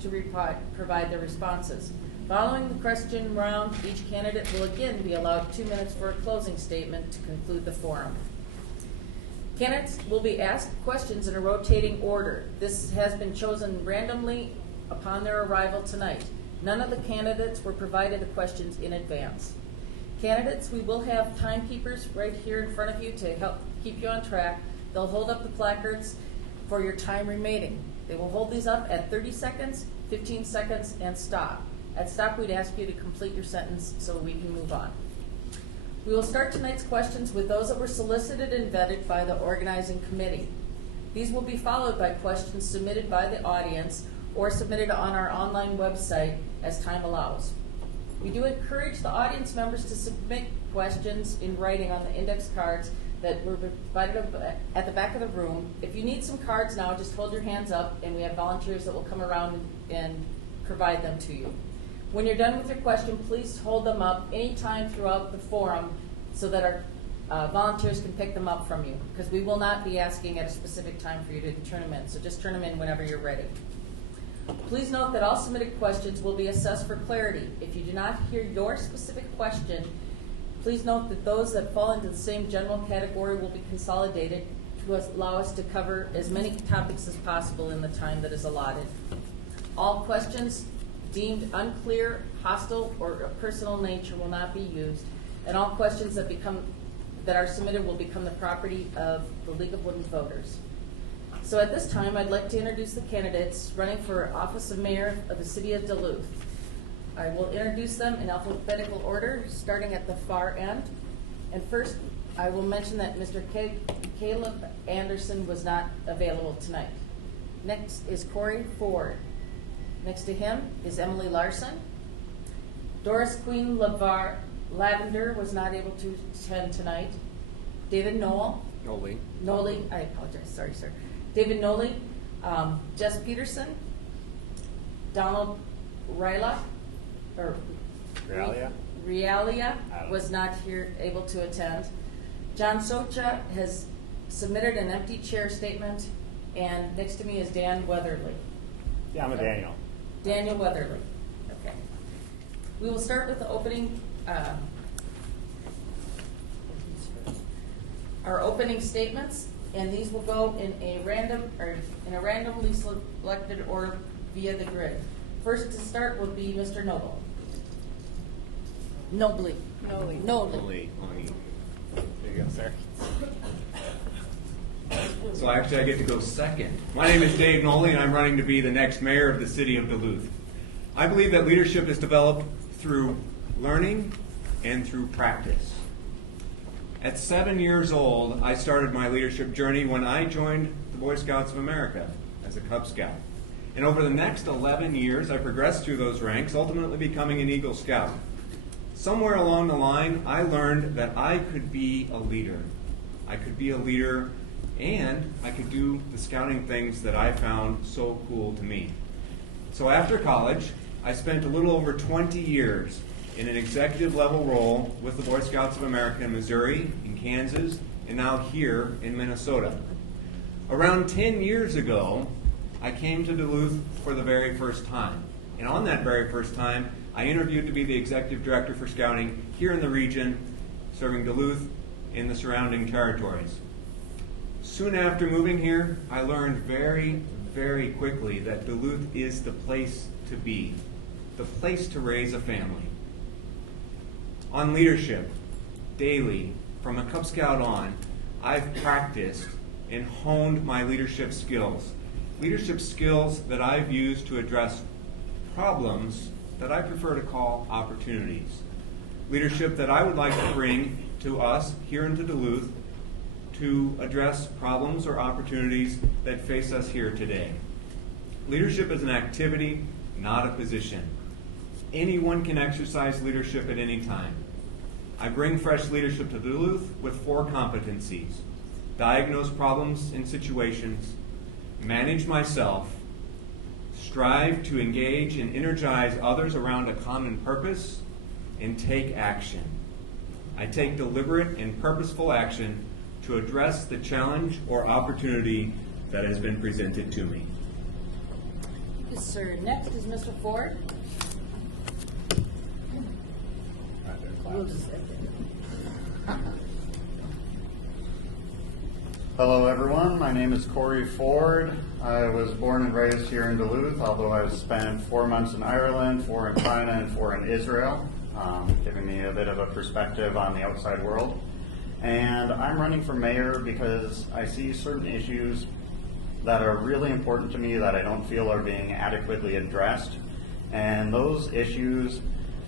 to provide their responses. Following the question round, each candidate will again be allowed 2 minutes for a closing statement to conclude the forum. Candidates will be asked questions in a rotating order. This has been chosen randomly upon their arrival tonight. None of the candidates were provided the questions in advance. Candidates, we will have timekeepers right here in front of you to help keep you on track. They'll hold up the placards for your time remaining. They will hold these up at 30 seconds, 15 seconds, and stop. At stop, we'd ask you to complete your sentence so we can move on. We will start tonight's questions with those that were solicited and vetted by the organizing committee. These will be followed by questions submitted by the audience or submitted on our online website as time allows. We do encourage the audience members to submit questions in writing on the index cards that were provided at the back of the room. If you need some cards now, just hold your hands up and we have volunteers that will come around and provide them to you. When you're done with your question, please hold them up anytime throughout the forum so that our volunteers can pick them up from you, because we will not be asking at a specific time for you to turn them in, so just turn them in whenever you're ready. Please note that all submitted questions will be assessed for clarity. If you do not hear your specific question, please note that those that fall into the same general category will be consolidated to allow us to cover as many topics as possible in the time that is allotted. All questions deemed unclear, hostile, or of personal nature will not be used, and all questions that are submitted will become the property of the League of Women Voters. So at this time, I'd like to introduce the candidates running for office of mayor of the city of Duluth. I will introduce them in alphabetical order, starting at the far end. And first, I will mention that Mr. Caleb Anderson was not available tonight. Next is Corey Ford. Next to him is Emily Larson. Doris Queen Lavender was not able to attend tonight. David Noley, I apologize, sorry, sir. David Noley, Jess Peterson, Donald Ryla, or Realia was not here able to attend. John Socha has submitted an empty chair statement, and next to me is Dan Weatherly. Yeah, I'm a Daniel. Daniel Weatherly. Okay. We will start with the opening, our opening statements, and these will go in a randomly selected order via the grid. First to start will be Mr. Noley. There you go, sir. So actually I get to go second. My name is Dave Noley and I'm running to be the next mayor of the city of Duluth. I believe that leadership is developed through learning and through practice. At 7 years old, I started my leadership journey when I joined the Boy Scouts of America as a Cub Scout. And over the next 11 years, I progressed through those ranks, ultimately becoming an Eagle Scout. Somewhere along the line, I learned that I could be a leader. I could be a leader and I could do the scouting things that I found so cool to me. So after college, I spent a little over 20 years in an executive level role with the Boy Scouts of America in Missouri, in Kansas, and now here in Minnesota. Around 10 years ago, I came to Duluth for the very first time. And on that very first time, I interviewed to be the executive director for scouting here in the region, serving Duluth and the surrounding territories. Soon after moving here, I learned very, very quickly that Duluth is the place to be, the place to raise a family. On leadership, daily, from a Cub Scout on, I've practiced and honed my leadership skills that I've used to address problems that I prefer to call opportunities. Leadership that I would like to bring to us here into Duluth to address problems or opportunities that face us here today. Leadership is an activity, not a position. Anyone can exercise leadership at any time. I bring fresh leadership to Duluth with 4 competencies: diagnose problems and situations, manage myself, strive to engage and energize others around a common purpose, and take action. I take deliberate and purposeful action to address the challenge or opportunity that has been presented to me. you, sir. Next is Mr. Ford. We'll just- Hello everyone, my name is Corey Ford. I was born and raised here in Duluth, although I've spent 4 months in Ireland, 4 in China, and 4 in Israel, giving me a bit of a perspective on the outside world. And I'm running for mayor because I see certain issues that are really important to me that I don't feel are being adequately addressed. And those issues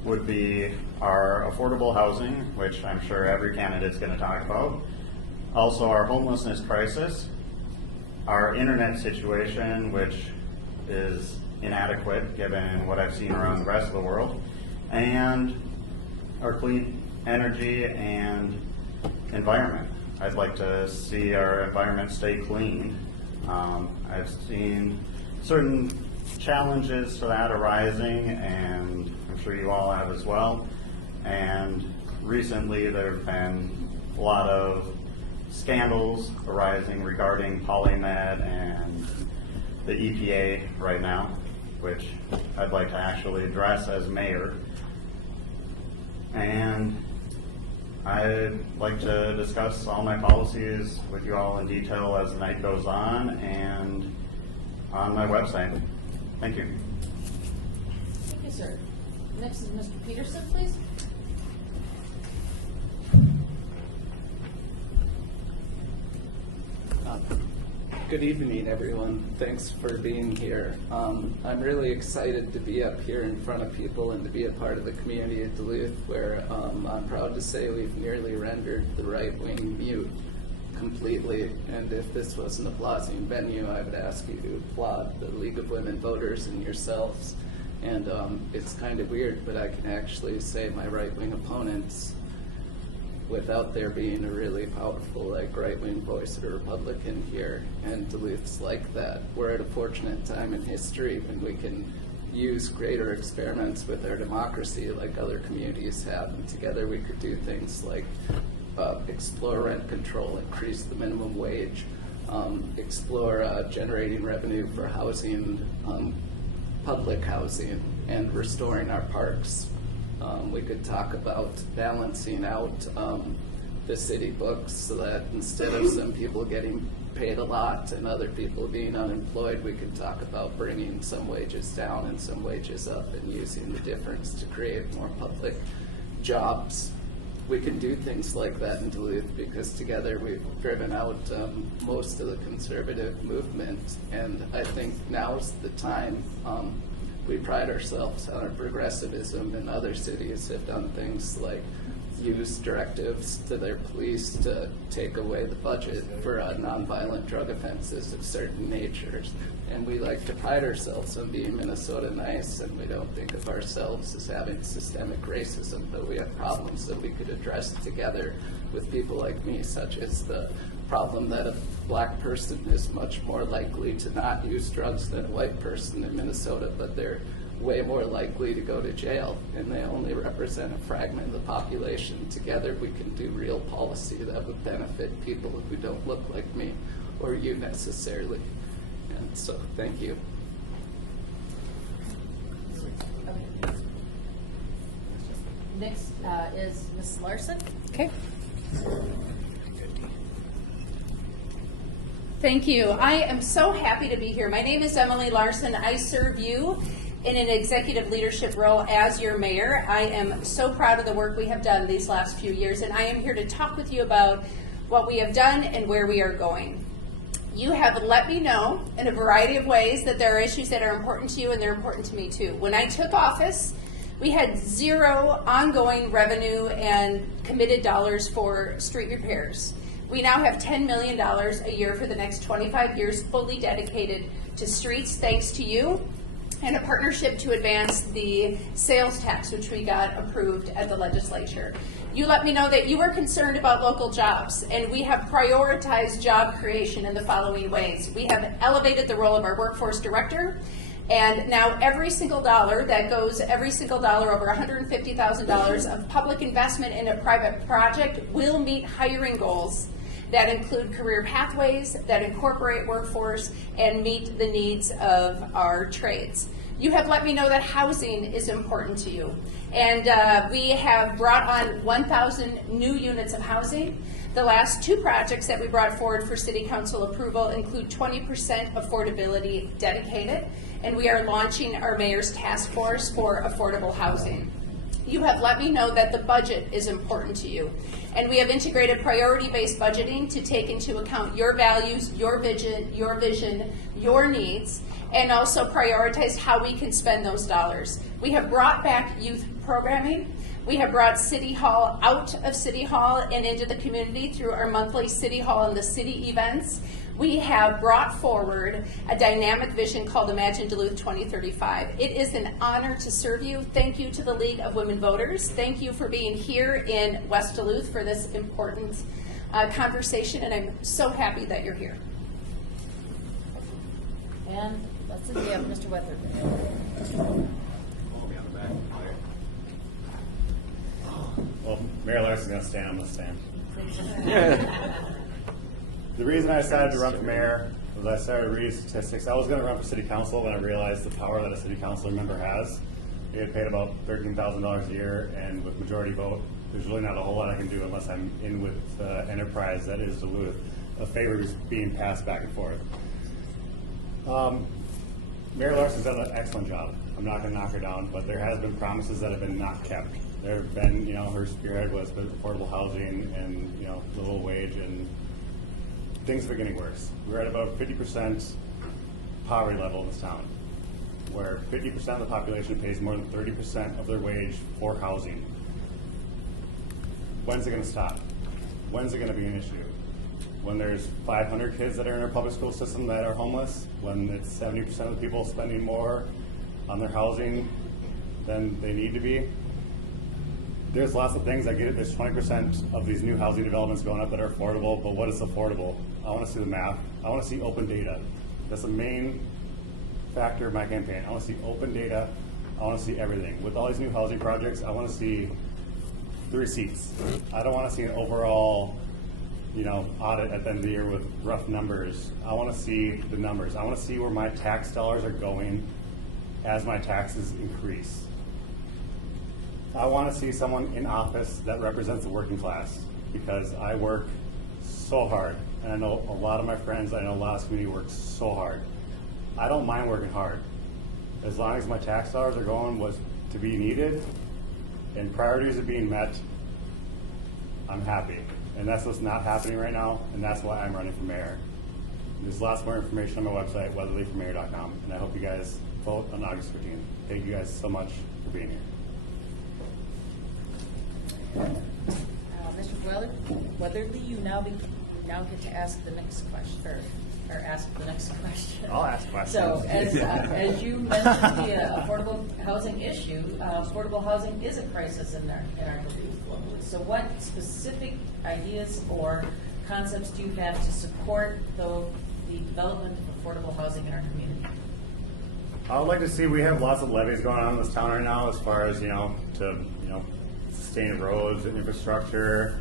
would be our affordable housing, which I'm sure every candidate's going to talk about. Also our homelessness crisis, our internet situation, which is inadequate given what I've seen around the rest of the world, and our clean energy and environment. I'd like to see our environment stay clean. I've seen certain challenges to that arising, and I'm sure you all have as well. And recently there have been a lot of scandals arising regarding PolyMed and the EPA right now, which I'd like to actually address as mayor. And I'd like to discuss all my policies with you all in detail as the night goes on and on my website. Thank you. Thank you, sir. Next is Mr. Peterson, please. Good evening, everyone. Thanks for being here. I'm really excited to be up here in front of people and to be a part of the community of Duluth, where I'm proud to say we've nearly rendered the right wing mute completely. And if this was an applauding venue, I would ask you to applaud the League of Women Voters and yourselves. And it's kind of weird, but I can actually say my right wing opponents without there being a really powerful right-wing voice of a Republican here, and Duluth's like that. We're at a fortunate time in history when we can use greater experiments with our democracy like other communities have, and together we could do things like explore rent control, increase the minimum wage, explore generating revenue for housing, public housing, and restoring our parks. We could talk about balancing out the city books so that instead of some people getting paid a lot and other people being unemployed, we could talk about bringing some wages down and some wages up and using the difference to create more public jobs. We can do things like that in Duluth because together we've driven out most of the conservative movement, and I think now's the time. We pride ourselves on our progressivism, and other cities have done things like use directives to their police to take away the budget for nonviolent drug offenses of certain natures. And we like to pride ourselves on being Minnesota nice, and we don't think of ourselves as having systemic racism, but we have problems that we could address together with people like me, such as the problem that a black person is much more likely to not use drugs than a white person in Minnesota, but they're way more likely to go to jail, and they only represent a fragment of the population. Together we can do real policy that would benefit people who don't look like me or you necessarily. And so, thank you. Okay. Next is Ms. Larson. Okay. Thank you. I am so happy to be here. My name is Emily Larson. I serve you in an executive leadership role as your mayor. I am so proud of the work we have done these last few years, and I am here to talk with you about what we have done and where we are going. You have let me know in a variety of ways that there are issues that are important to you, and they're important to me too. When I took office, we had zero ongoing revenue and committed dollars for street repairs. We now have $10 million a year for the next 25 years fully dedicated to streets, thanks to you, and a partnership to advance the sales tax, which we got approved at the legislature. You let me know that you are concerned about local jobs, and we have prioritized job creation in the following ways. We have elevated the role of our workforce director, and now every single dollar that goes, every single dollar over $150,000 of public investment in a private project will meet hiring goals that include career pathways, that incorporate workforce, and meet the needs of our trades. You have let me know that housing is important to you, and we have brought on 1,000 new units of housing. The last 2 projects that we brought forward for City Council approval include 20% affordability dedicated, and we are launching our Mayor's Task Force for Affordable Housing. You have let me know that the budget is important to you, and we have integrated priority-based budgeting to take into account your values, your vision, your needs, and also prioritize how we can spend those dollars. We have brought back youth programming. We have brought City Hall out of City Hall and into the community through our monthly City Hall and the city events. We have brought forward a dynamic vision called Imagine Duluth 2035. It is an honor to serve you. Thank you to the League of Women Voters. Thank you for being here in West Duluth for this important conversation, and I'm so happy that you're here. And let's see, we have Mr. Weatherby. Well, Mayor Larson's going to stand. I'm going to stand. The reason I decided to run for mayor was I started reading statistics. I was going to run for city council when I realized the power that a city councilor member has. They get paid about $13,000 a year, and with majority vote, there's really not a whole lot I can do unless I'm in with the enterprise that is Duluth. A favor is being passed back and forth. Mayor Larson's done an excellent job. I'm not going to knock her down, but there has been promises that have been not kept. There have been, her spearhead was affordable housing and, livable wage, and things are getting worse. We're at about 50% poverty level in this town, where 50% of the population pays more than 30% of their wage for housing. When's it going to stop? When's it going to be an issue? When there's 500 kids that are in our public school system that are homeless, when it's 70% of the people spending more on their housing than they need to be. There's lots of things, I get it, there's 20% of these new housing developments going up that are affordable, but what is affordable? I want to see the math. I want to see open data. That's the main factor of my campaign. I want to see open data. I want to see everything. With all these new housing projects, I want to see the receipts. I don't want to see an overall audit at the end of the year with rough numbers. I want to see the numbers. I want to see where my tax dollars are going as my taxes increase. I want to see someone in office that represents the working class, because I work so hard, and I know a lot of my friends, I know a lot of this community works so hard. I don't mind working hard. As long as my tax dollars are going was to be needed and priorities are being met, I'm happy. And that's what's not happening right now, and that's why I'm running for mayor. There's lots more information on my website, weatherlyformayor.com, and I hope you guys vote on August 15th. Thank you guys so much for being here. Mr. Weatherly, you now get to ask the next question, or ask the next question. I'll ask questions. So, as you mentioned the affordable housing issue, affordable housing is a crisis in our Duluth. So, what specific ideas or concepts do you have to support the development of affordable housing in our community? I would like to see, we have lots of levies going on in this town right now as far as, to sustain roads and infrastructure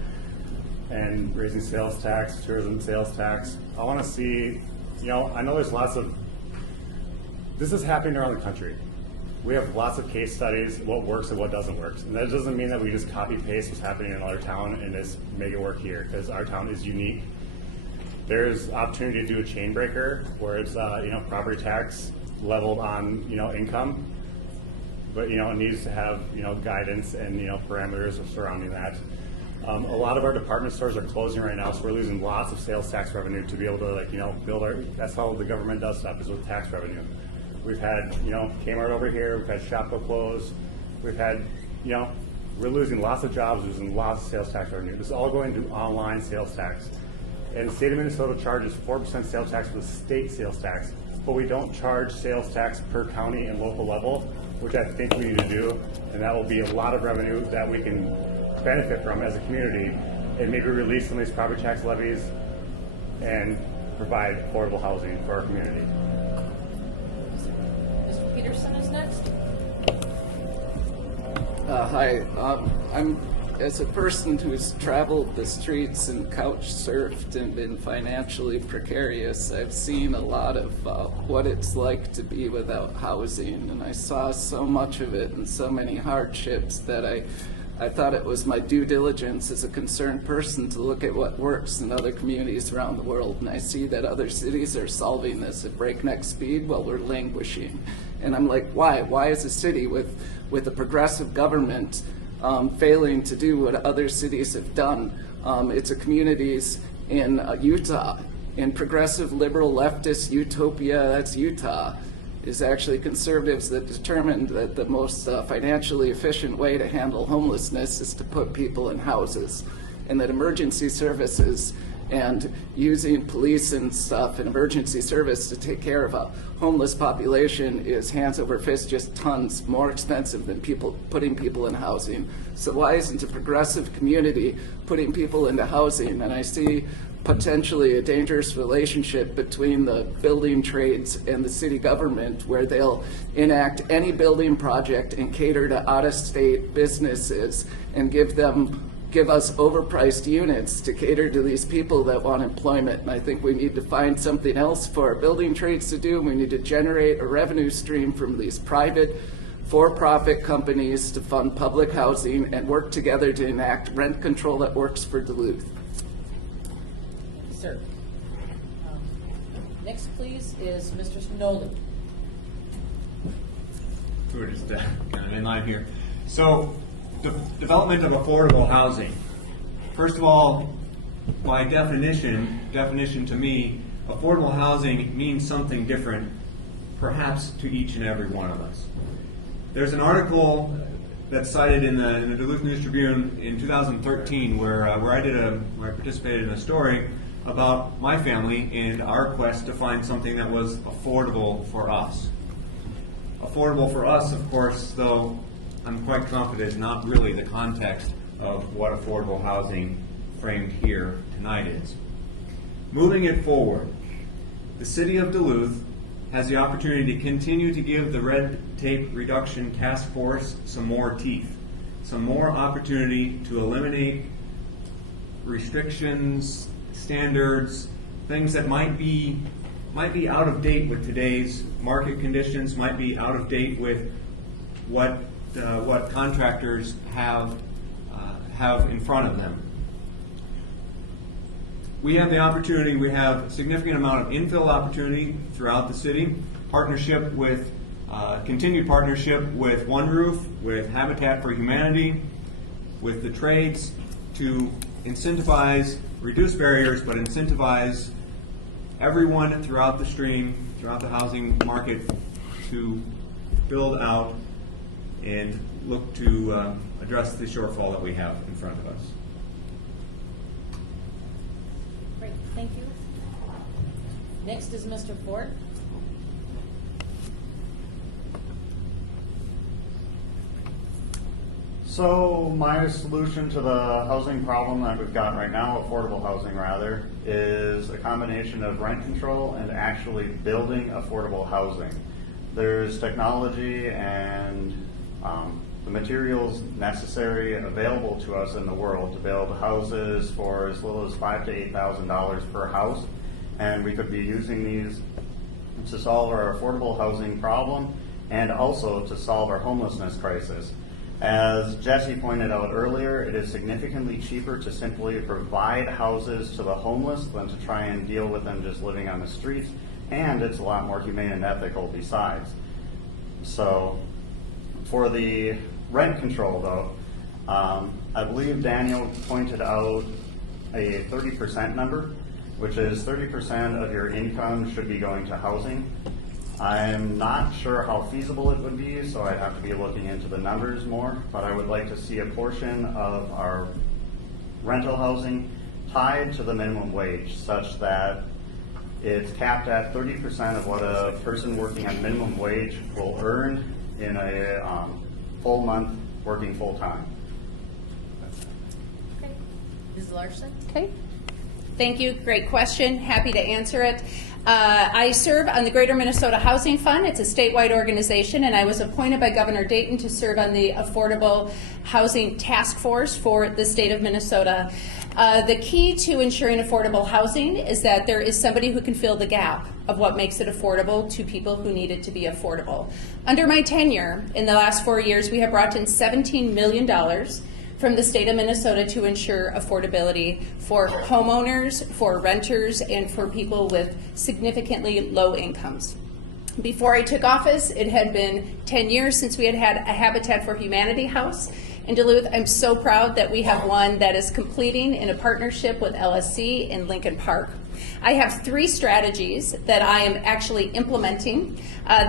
and raising sales tax, tourism sales tax. I want to see, I know there's lots of, this is happening around the country. We have lots of case studies, what works and what doesn't work. And that doesn't mean that we just copy paste what's happening in another town and just make it work here, because our town is unique. There's opportunity to do a chain breaker where it's, property tax leveled on, income. But it needs to have guidance and parameters surrounding that. A lot of our department stores are closing right now, so we're losing lots of sales tax revenue to be able to build our. That's how the government does stuff, is with tax revenue. We've had Kmart over here. We've had Shopko close. We've had we're losing lots of jobs, losing lots of sales tax revenue. This is all going to online sales tax. And the state of Minnesota charges 4% sales tax for the state sales tax, but we don't charge sales tax per county and local level, which I think we need to do, and that will be a lot of revenue that we can benefit from as a community, and maybe release some of these property tax levies and provide affordable housing for our community. Mr. Peterson is next. Hi, I'm as a person who's traveled the streets and couch surfed and been financially precarious, I've seen a lot of what it's like to be without housing, and I saw so much of it and so many hardships that I thought it was my due diligence as a concerned person to look at what works in other communities around the world, and I see that other cities are solving this at breakneck speed while we're languishing. And I'm like, why? Why is a city with a progressive government failing to do what other cities have done? It's a communities in Utah, in progressive liberal leftist utopia, that's Utah, is actually conservatives that determined that the most financially efficient way to handle homelessness is to put people in houses, and that emergency services and using police and stuff and emergency service to take care of a homeless population is hands over fist, just tons more expensive than putting people in housing. So why isn't a progressive community putting people into housing? And I see potentially a dangerous relationship between the building trades and the city government, where they'll enact any building project and cater to out-of-state businesses and give us overpriced units to cater to these people that want employment. And I think we need to find something else for our building trades to do. We need to generate a revenue stream from these private for-profit companies to fund public housing and work together to enact rent control that works for Duluth. Sir. Next, please, is Mr. Nolan. We're just kind of in line here. So, development of affordable housing. First of all, by definition to me, affordable housing means something different, perhaps to each and every one of us. There's an article that's cited in the Duluth News Tribune in 2013 where I participated in a story about my family and our quest to find something that was affordable for us. Affordable for us, of course, though I'm quite confident is not really the context of what affordable housing framed here tonight is. Moving it forward, the City of Duluth has the opportunity to continue to give the Red Tape Reduction Task Force some more teeth, some more opportunity to eliminate restrictions, standards, things that might be out of date with today's market conditions, might be out of date with what contractors have in front of them. We have the opportunity, we have a significant amount of infill opportunity throughout the city, continued partnership with One Roof, with Habitat for Humanity, with the trades to incentivize, reduce barriers, but incentivize everyone throughout the stream, throughout the housing market to build out and look to address the shortfall that we have in front of us. Great, thank you. Next is Mr. Ford. So my solution to the housing problem that we've got right now, affordable housing rather, is a combination of rent control and actually building affordable housing. There's technology and the materials necessary and available to us in the world to build houses for as little as $5,000 to $8,000 per house, and we could be using these to solve our affordable housing problem and also to solve our homelessness crisis. As Jesse pointed out earlier, it is significantly cheaper to simply provide houses to the homeless than to try and deal with them just living on the streets, and it's a lot more humane and ethical besides. So for the rent control though, I believe Daniel pointed out a 30% number, which is 30% of your income should be going to housing. I'm not sure how feasible it would be, so I'd have to be looking into the numbers more, but I would like to see a portion of our rental housing tied to the minimum wage, such that it's capped at 30% of what a person working on minimum wage will earn in a full month working full time. Okay. Ms. Larson? Okay. Thank you. Great question. Happy to answer it. I serve on the Greater Minnesota Housing Fund. It's a statewide organization, and I was appointed by Governor Dayton to serve on the Affordable Housing Task Force for the state of Minnesota. The key to ensuring affordable housing is that there is somebody who can fill the gap of what makes it affordable to people who need it to be affordable. Under my tenure, in the last 4 years, we have brought in $17 million from the state of Minnesota to ensure affordability for homeowners, for renters, and for people with significantly low incomes. Before I took office, it had been 10 years since we had had a Habitat for Humanity house in Duluth. I'm so proud that we have one that is completing in a partnership with LSC in Lincoln Park. I have 3 strategies that I am actually implementing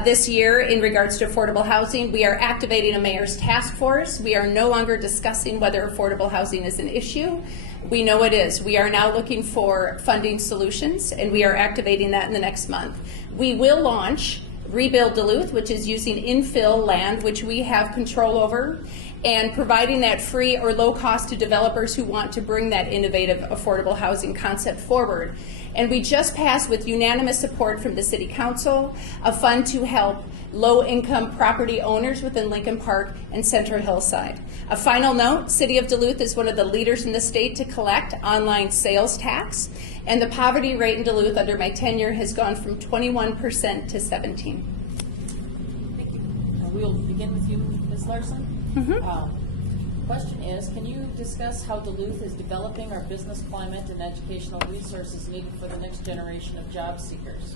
this year in regards to affordable housing. We are activating a mayor's task force. We are no longer discussing whether affordable housing is an issue. We know it is. We are now looking for funding solutions, and we are activating that in the next month. We will launch Rebuild Duluth, which is using infill land, which we have control over, and providing that free or low cost to developers who want to bring that innovative affordable housing concept forward. And we just passed, with unanimous support from the City Council, a fund to help low-income property owners within Lincoln Park and Central Hillside. A final note, City of Duluth is one of the leaders in the state to collect online sales tax, and the poverty rate in Duluth under my tenure has gone from 21% to 17%. Thank you. We'll begin with you, Ms. Larson. Question is, can you discuss how Duluth is developing our business climate and educational resources needed for the next generation of job seekers?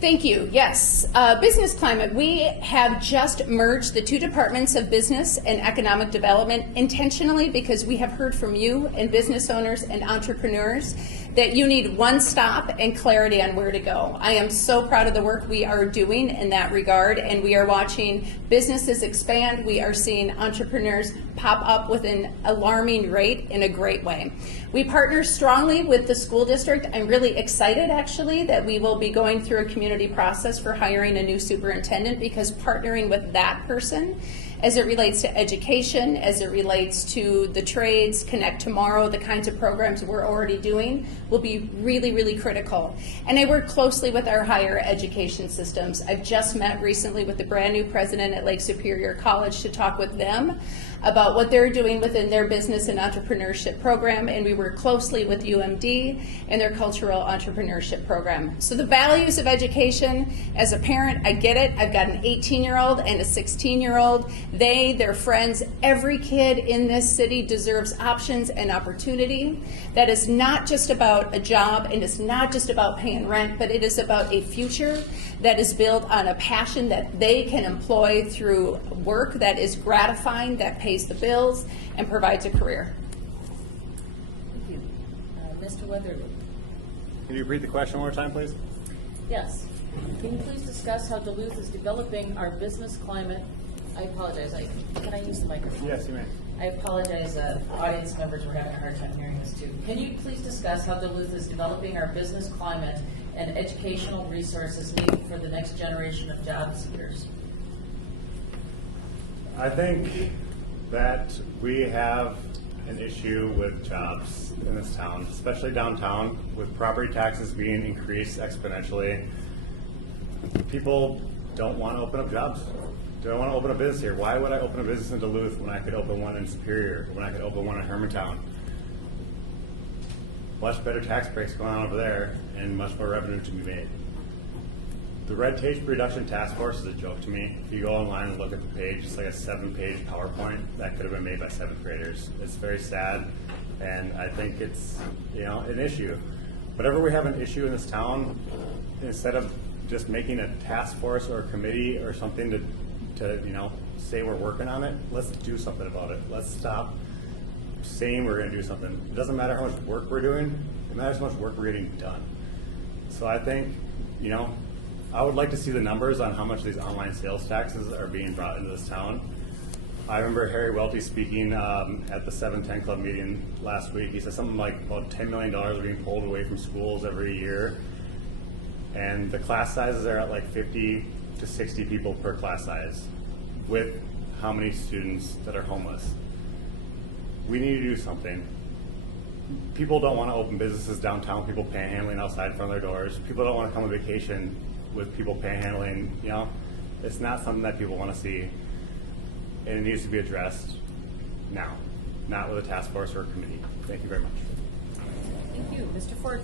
Thank you. Yes. Business climate. We have just merged the 2 departments of business and economic development intentionally because we have heard from you and business owners and entrepreneurs that you need one stop and clarity on where to go. I am so proud of the work we are doing in that regard, and we are watching businesses expand. We are seeing entrepreneurs pop up with an alarming rate in a great way. We partner strongly with the school district. I'm really excited, actually, that we will be going through a community process for hiring a new superintendent, because partnering with that person as it relates to education, as it relates to the trades, Connect Tomorrow, the kinds of programs we're already doing, will be really, really critical. And I work closely with our higher education systems. I've just met recently with the brand new president at Lake Superior College to talk with them about what they're doing within their business and entrepreneurship program, and we work closely with UMD and their cultural entrepreneurship program. So the values of education, as a parent, I get it. I've got an 18-year-old and a 16-year-old. They, their friends, every kid in this city deserves options and opportunity. That is not just about a job, and it's not just about paying rent, but it is about a future that is built on a passion that they can employ through work that is gratifying, that pays the bills, and provides a career. Thank you. Mr. Weatherly. Can you repeat the question one more time, please? Yes. Can you please discuss how Duluth is developing our business climate? I apologize. Can I use the microphone? Yes, you may. I apologize. Audience members were having a hard time hearing this too. Can you please discuss how Duluth is developing our business climate and educational resources needed for the next generation of job seekers? I think that we have an issue with jobs in this town, especially downtown, with property taxes being increased exponentially. People don't want to open up jobs. They don't want to open a business here. Why would I open a business in Duluth when I could open one in Superior, when I could open one in Hermantown? Much better tax breaks going on over there, and much more revenue to be made. The Red Tape Reduction Task Force is a joke to me. If you go online and look at the page, it's like a 7-page PowerPoint that could have been made by 7th graders. It's very sad, and I think it's an issue. Whenever we have an issue in this town, instead of just making a task force or a committee or something to say we're working on it, let's do something about it. Let's stop saying we're going to do something. It doesn't matter how much work we're doing. It matters how much work we're getting done. So I think, I would like to see the numbers on how much these online sales taxes are being brought into this town. I remember Harry Welty speaking at the 710 Club meeting last week. He said something like about $10 million are being pulled away from schools every year. And the class sizes are at like 50 to 60 people per class size, with how many students that are homeless. We need to do something. people don't want to open businesses downtown, people panhandling outside in front of their doors. People don't want to come on vacation with people panhandling, you know. It's not something that people want to see. And it needs to be addressed now, not with a task force or a committee. Thank you very much. Thank you. Mr. Ford?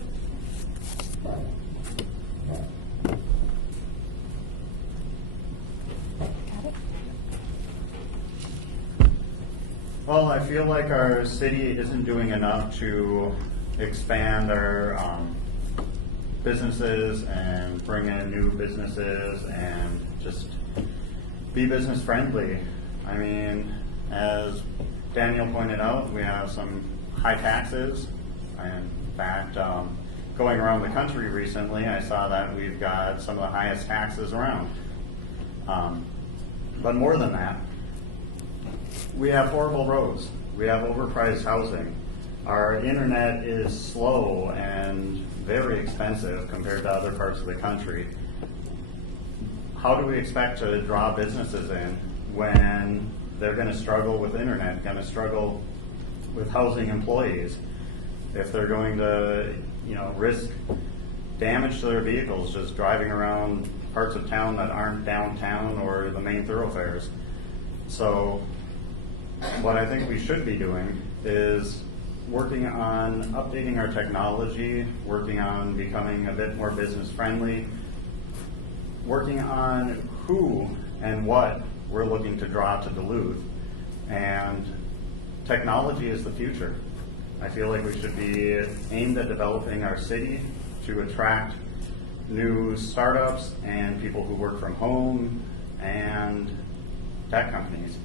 Well, I feel like our city isn't doing enough to expand our businesses and bring in new businesses and just be business friendly. I mean, as Daniel pointed out, we have some high taxes. In fact, going around the country recently, I saw that we've got some of the highest taxes around. But more than that, we have horrible roads. We have overpriced housing. Our internet is slow and very expensive compared to other parts of the country. How do we expect to draw businesses in when they're going to struggle with internet, going to struggle with housing employees, if they're going to, you know, risk damage to their vehicles just driving around parts of town that aren't downtown or the main thoroughfares? So what I think we should be doing is working on updating our technology, working on becoming a bit more business friendly, working on who and what we're looking to draw to Duluth. And technology is the future. I feel like we should be aimed at developing our city to attract new startups and people who work from home and tech companies,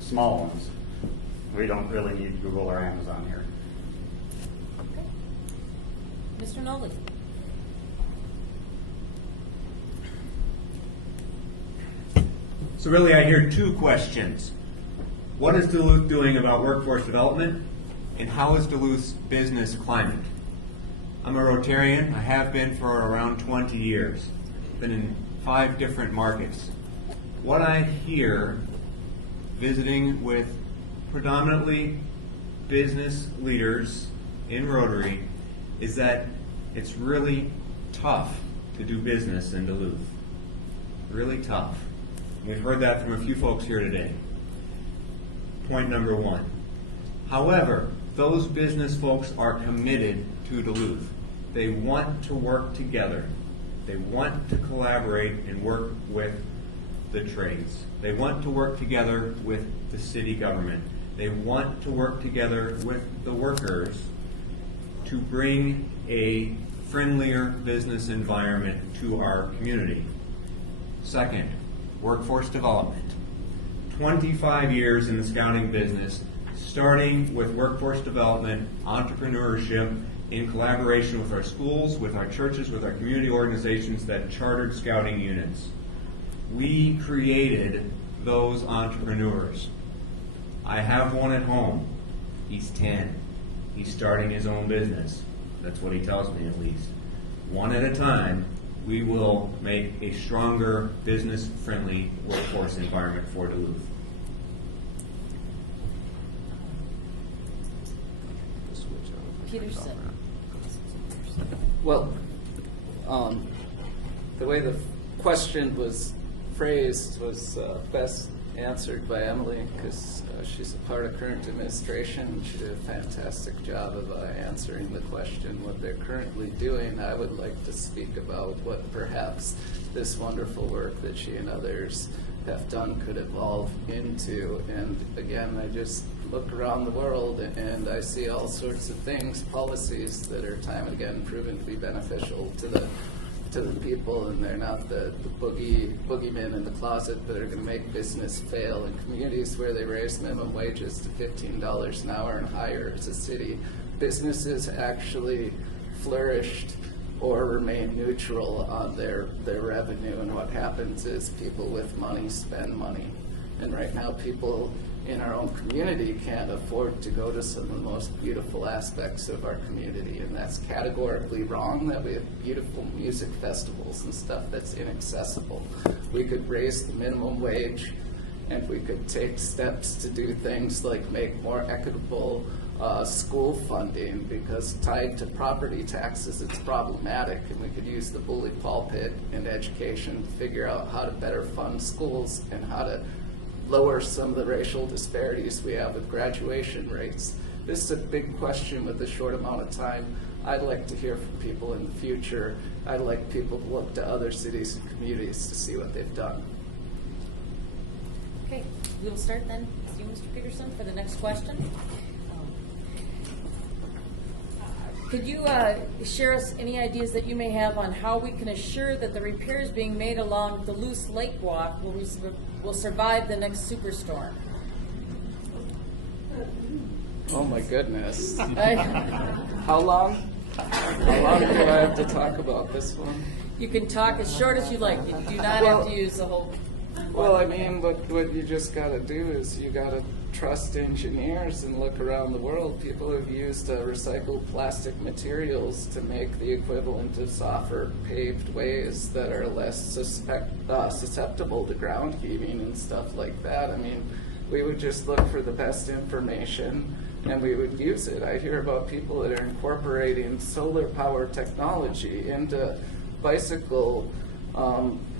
small ones. We don't really need Google or Amazon here. Mr. Nolan? So really, I hear two questions. What is Duluth doing about workforce development, and how is Duluth's business climate? I'm a Rotarian. I have been for around 20 years. Been in 5 different markets. What I hear visiting with predominantly business leaders in Rotary is that it's really tough to do business in Duluth. Really tough. We've heard that from a few folks here today. Point number 1. However, those business folks are committed to Duluth. They want to work together. They want to collaborate and work with the trades. They want to work together with the city government. They want to work together with the workers to bring a friendlier business environment to our community. Second, workforce development. 25 years in the scouting business, starting with workforce development, entrepreneurship, in collaboration with our schools, with our churches, with our community organizations that chartered scouting units. We created those entrepreneurs. I have one at home. He's 10. He's starting his own business. That's what he tells me, at least. One at a time, we will make a stronger, business-friendly workforce environment for Duluth. Peterson? Well, the way the question was phrased was best answered by Emily, because she's a part of current administration. She did a fantastic job of answering the question what they're currently doing. I would like to speak about what perhaps this wonderful work that she and others have done could evolve into. And again, I just look around the world and I see all sorts of things, policies that are time and again proven to be beneficial to the people, and they're not the boogeymen in the closet that are going to make business fail. In communities where they raise minimum wages to $15 an hour and higher as a city, businesses actually flourished or remain neutral on their revenue, and what happens is people with money spend money. And right now people in our own community can't afford to go to some of the most beautiful aspects of our community, and that's categorically wrong, that we have beautiful music festivals and stuff that's inaccessible. We could raise the minimum wage, and we could take steps to do things like make more equitable school funding, because tied to property taxes, it's problematic, and we could use the bully pulpit in education to figure out how to better fund schools and how to lower some of the racial disparities we have with graduation rates. This is a big question with a short amount of time. I'd like to hear from people in the future. I'd like people to look to other cities and communities to see what they've done. Okay, we will start then with you, Mr. Peterson, for the next question. Could you share us any ideas that you may have on how we can assure that the repairs being made along Duluth Lake Walk will survive the next superstorm? Oh my goodness. How long? How long do I have to talk about this one? You can talk as short as you like. You do not have to use the whole. Well, I mean, what you just got to do is you got to trust engineers and look around the world. People have used recycled plastic materials to make the equivalent of softer paved ways that are less susceptible to ground heaving and stuff like that. I mean, we would just look for the best information and we would use it. I hear about people that are incorporating solar power technology into bicycle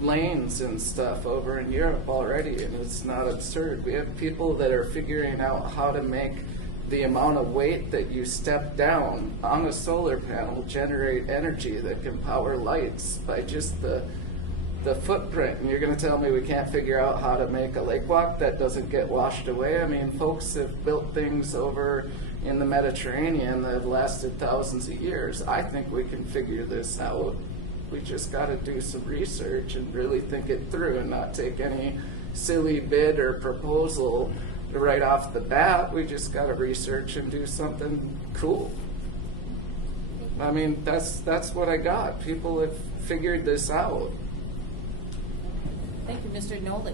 lanes and stuff over in Europe already, and it's not absurd. We have people that are figuring out how to make the amount of weight that you step down on a solar panel generate energy that can power lights by just the footprint. And you're going to tell me we can't figure out how to make a lake walk that doesn't get washed away? I mean, folks have built things over in the Mediterranean that have lasted thousands of years. I think we can figure this out. We just got to do some research and really think it through and not take any silly bid or proposal right off the bat. We just got to research and do something cool. I mean, that's what I got. People have figured this out. Thank you, Mr. Noli.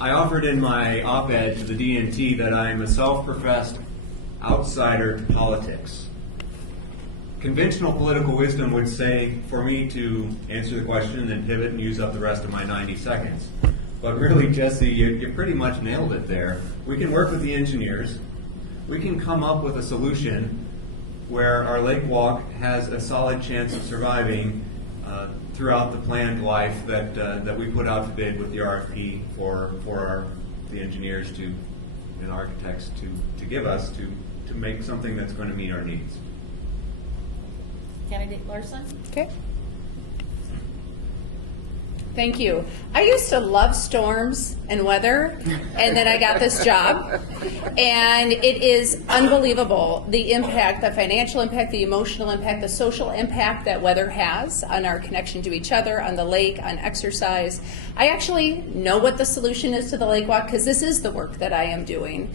I offered in my op-ed to the DNT that I'm a self-professed outsider to politics. Conventional political wisdom would say for me to answer the question and then pivot and use up the rest of my 90 seconds. But really, Jesse, you pretty much nailed it there. We can work with the engineers. We can come up with a solution where our lake walk has a solid chance of surviving throughout the planned life that we put out to bid with the RFP for the engineers and architects to give us to make something that's going to meet our needs. Candidate Larson? Okay. Thank you. I used to love storms and weather, and then I got this job, and it is unbelievable the impact, the financial impact, the emotional impact, the social impact that weather has on our connection to each other, on the lake, on exercise. I actually know what the solution is to the lake walk because this is the work that I am doing.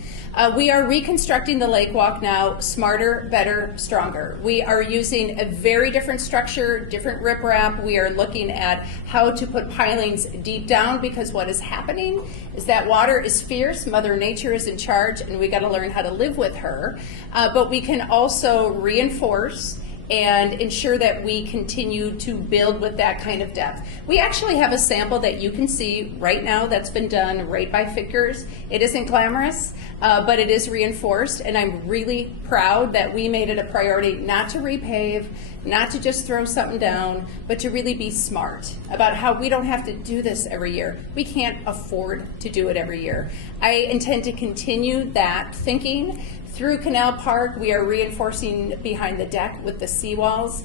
We are reconstructing the lake walk now, smarter, better, stronger. We are using a very different structure, different riprap. We are looking at how to put pilings deep down because what is happening is that water is fierce, Mother Nature is in charge, and we got to learn how to live with her. But we can also reinforce and ensure that we continue to build with that kind of depth. We actually have a sample that you can see right now that's been done right by Fickers. It isn't glamorous, but it is reinforced, and I'm really proud that we made it a priority not to repave, not to just throw something down, but to really be smart about how we don't have to do this every year. We can't afford to do it every year. I intend to continue that thinking. Through Canal Park, we are reinforcing behind the deck with the seawalls.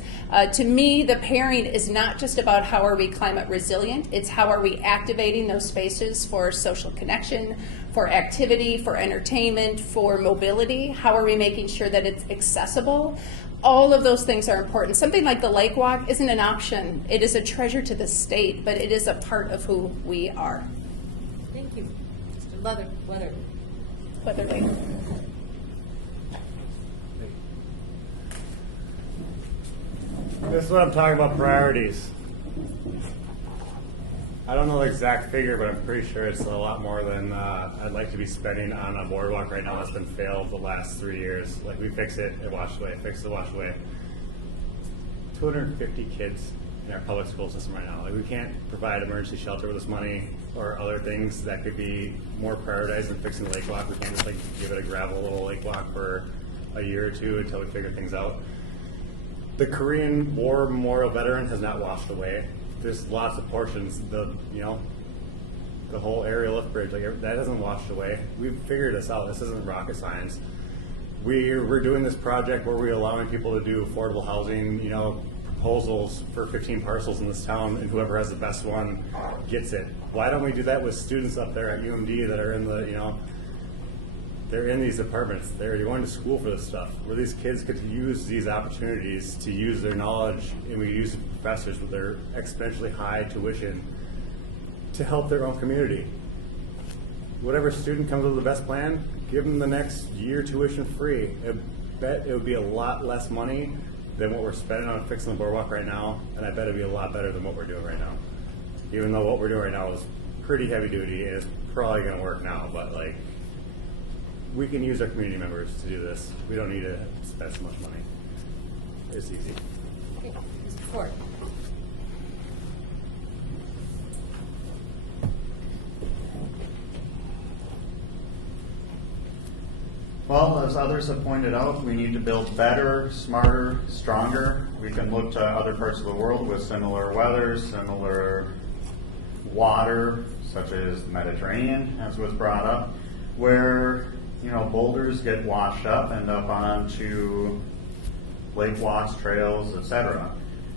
To me, the pairing is not just about how are we climate resilient, it's how are we activating those spaces for social connection, for activity, for entertainment, for mobility. How are we making sure that it's accessible? All of those things are important. Something like the Lake Walk isn't an option. It is a treasure to the state, but it is a part of who we are. Thank you. Mr. Weatherly. This is what I'm talking about, priorities. I don't know the exact figure, but I'm pretty sure it's a lot more than I'd like to be spending on a boardwalk right now that's been failed the last 3 years. Like, we fix it, it washed away, fix it, wash away. 250 kids in our public school system right now. Like, we can't provide emergency shelter with this money or other things that could be more prioritized than fixing the lake walk. We can't just like give it a gravel little lake walk for a year or two until we figure things out. The Korean War memorial veteran has not washed away. There's lots of portions, the whole aerial lift bridge, like that hasn't washed away. We've figured this out. This isn't rocket science. We're doing this project where we're allowing people to do affordable housing, proposals for 15 parcels in this town, and whoever has the best one gets it. Why don't we do that with students up there at UMD that are in the, they're in these apartments. They're going to school for this stuff, where these kids could use these opportunities to use their knowledge, and we use professors with their exponentially high tuition to help their own community. Whatever student comes up with the best plan, give them the next year tuition free. I bet it would be a lot less money than what we're spending on fixing the boardwalk right now, and I bet it'd be a lot better than what we're doing right now. Even though what we're doing right now is pretty heavy duty, and it's probably going to work now, but like, we can use our community members to do this. We don't need to spend so much money. It's easy. Okay, Mr. Ford. Well, as others have pointed out, we need to build better, smarter, stronger. We can look to other parts of the world with similar weather, similar water, such as the Mediterranean, as was brought up, where boulders get washed up, end up onto lake walks, trails, etc.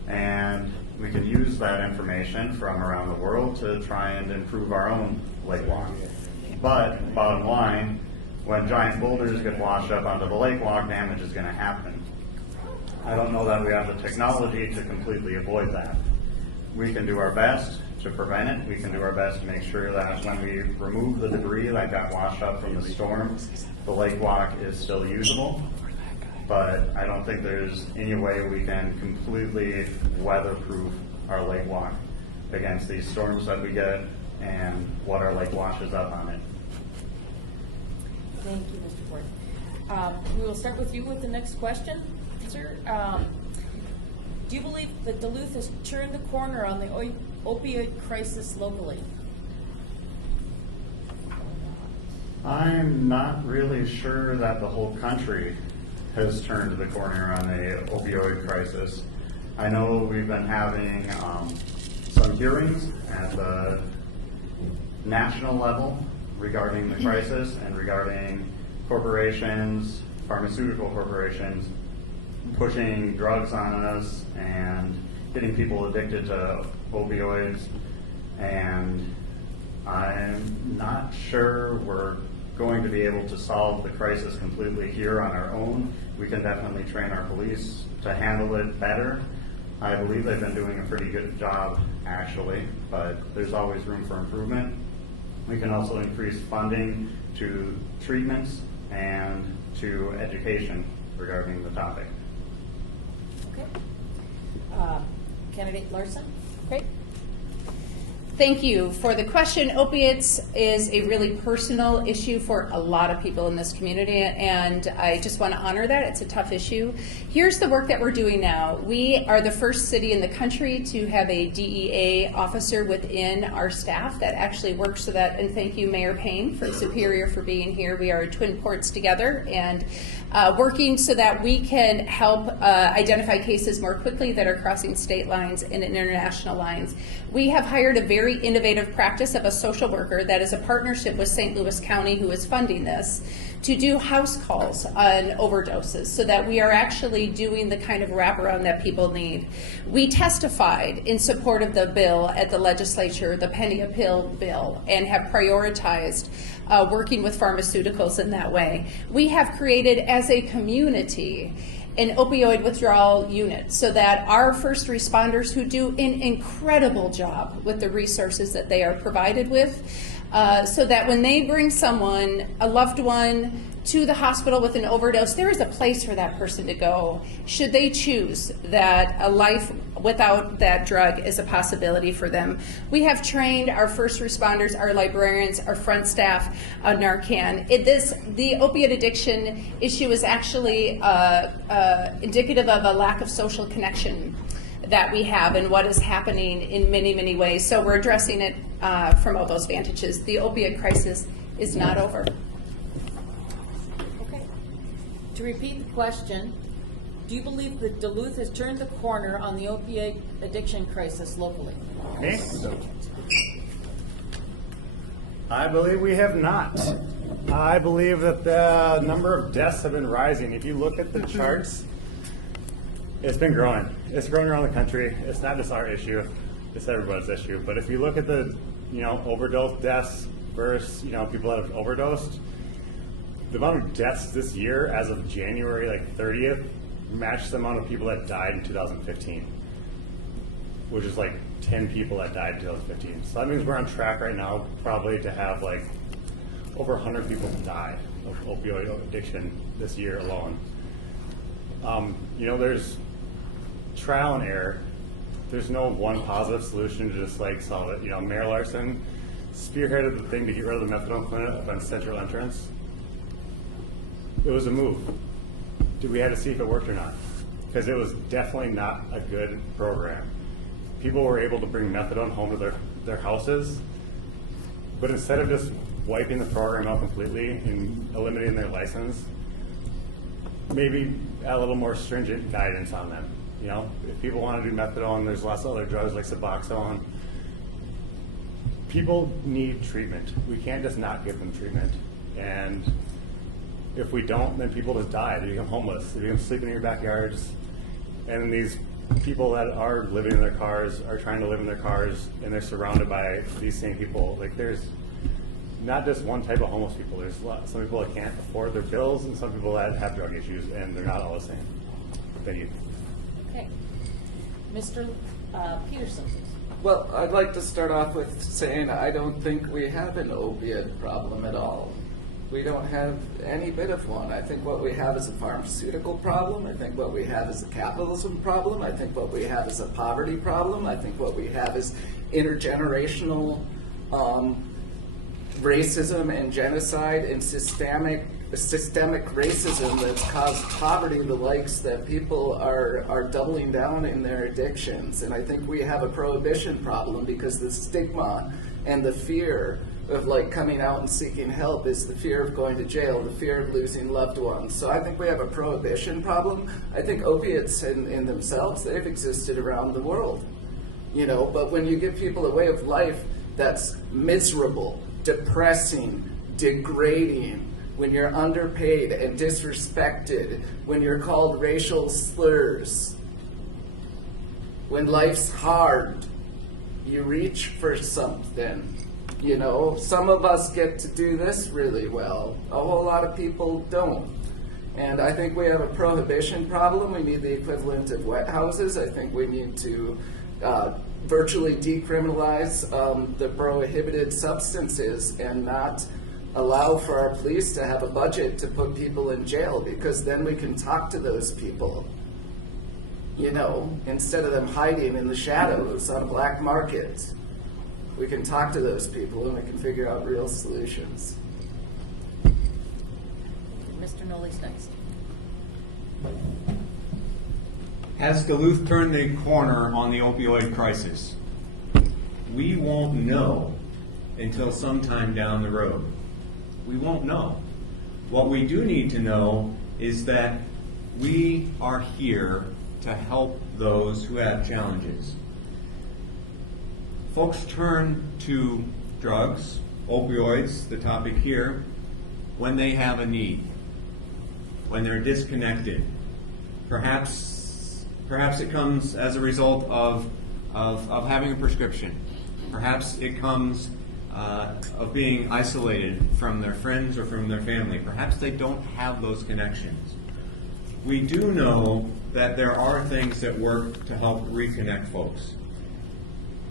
And we can use that information from around the world to try and improve our own lake walk. But bottom line, when giant boulders get washed up onto the lake walk, damage is going to happen. I don't know that we have the technology to completely avoid that. We can do our best to prevent it. We can do our best to make sure that when we remove the debris that got washed up from the storm, the lake walk is still usable. But I don't think there's any way we can completely weatherproof our lake walk against these storms that we get and what our lake washes up on it. Thank you, Mr. Ford. We will start with you with the next question, sir. Do you believe that Duluth has turned the corner on the opioid crisis locally? I'm not really sure that the whole country has turned the corner on the opioid crisis. I know we've been having some hearings at the national level regarding the crisis and regarding corporations, pharmaceutical corporations, pushing drugs on us and getting people addicted to opioids. And I'm not sure we're going to be able to solve the crisis completely here on our own. We can definitely train our police to handle it better. I believe they've been doing a pretty good job, actually, but there's always room for improvement. We can also increase funding to treatments and to education regarding the topic. Okay. Candidate Larson? Great. Thank you for the question. Opiates is a really personal issue for a lot of people in this community, and I just want to honor that. It's a tough issue. Here's the work that we're doing now. We are the first city in the country to have a DEA officer within our staff that actually works so that, and thank you, Mayor Payne from Superior for being here. We are twin ports together and working so that we can help identify cases more quickly that are crossing state lines and international lines. We have hired a very innovative practice of a social worker that is a partnership with St. Louis County, who is funding this, to do house calls on overdoses so that we are actually doing the kind of wraparound that people need. We testified in support of the bill at the legislature, the penny a pill bill, and have prioritized working with pharmaceuticals in that way. We have created as a community an opioid withdrawal unit so that our first responders, who do an incredible job with the resources that they are provided with, so that when they bring someone, a loved one, to the hospital with an overdose, there is a place for that person to go should they choose that a life without that drug is a possibility for them. We have trained our first responders, our librarians, our front staff on Narcan. The opiate addiction issue is actually indicative of a lack of social connection that we have and what is happening in many, many ways. So we're addressing it from all those vantages. The opioid crisis is not over. Okay. To repeat the question, do you believe that Duluth has turned the corner on the opioid addiction crisis locally? Me? I believe we have not. I believe that the number of deaths have been rising. If you look at the charts, it's been growing. It's growing around the country. It's not just our issue; it's everybody's issue. But if you look at the, overdose deaths versus, people that have overdosed, the amount of deaths this year, as of January 30th, matched the amount of people that died in 2015, which is 10 people that died in 2015. So that means we're on track right now, probably to have over 100 people die of opioid addiction this year alone. There's trial and error. There's no one positive solution to just solve it. Mayor Larson spearheaded the thing to get rid of the methadone clinic up on Central Entrance. It was a move. We had to see if it worked or not, because it was definitely not a good program. People were able to bring methadone home to their houses, but instead of just wiping the program out completely and eliminating their license, maybe add a little more stringent guidance on them. If people want to do methadone, there's lots of other drugs like Suboxone. People need treatment. We can't just not give them treatment. And if we don't, then people just die. They become homeless. They become sleeping in your backyards. And these people that are living in their cars are trying to live in their cars, and they're surrounded by these same people. There's not just one type of homeless people. There's some people that can't afford their bills, and some people that have drug issues, and they're not all the same. Thank you. Okay. Mr. Peterson. Well, I'd like to start off with saying I don't think we have an opiate problem at all. We don't have any bit of one. I think what we have is a pharmaceutical problem. I think what we have is a capitalism problem. I think what we have is a poverty problem. I think what we have is intergenerational racism and genocide and systemic racism that's caused poverty, the likes that people are doubling down in their addictions. And I think we have a prohibition problem because the stigma and the fear of coming out and seeking help is the fear of going to jail, the fear of losing loved ones. So I think we have a prohibition problem. I think opiates in themselves, they've existed around the world, but when you give people a way of life that's miserable, depressing, degrading, when you're underpaid and disrespected, when you're called racial slurs, when life's hard, you reach for something. Some of us get to do this really well. A whole lot of people don't. And I think we have a prohibition problem. We need the equivalent of wet houses. I think we need to virtually decriminalize the prohibited substances and not allow for our police to have a budget to put people in jail, because then we can talk to those people, instead of them hiding in the shadows on a black market. We can talk to those people and we can figure out real solutions. Mr. Noli's next. Has Duluth turned the corner on the opioid crisis? We won't know until sometime down the road. We won't know. What we do need to know is that we are here to help those who have challenges. Folks turn to drugs, opioids, the topic here, when they have a need, when they're disconnected. Perhaps it comes as a result of having a prescription. Perhaps it comes of being isolated from their friends or from their family. Perhaps they don't have those connections. We do know that there are things that work to help reconnect folks.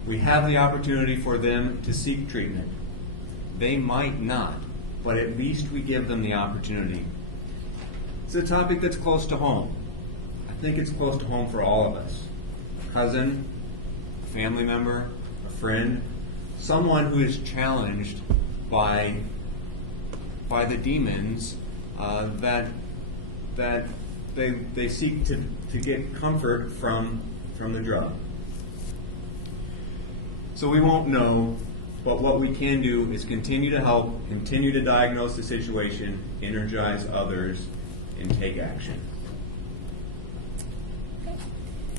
We have the opportunity for them to seek treatment. They might not, but at least we give them the opportunity. It's a topic that's close to home. I think it's close to home for all of us. A cousin, a family member, a friend, someone who is challenged by the demons that they seek to get comfort from from the drug. So we won't know, but what we can do is continue to help, continue to diagnose the situation, energize others, and take action. Okay.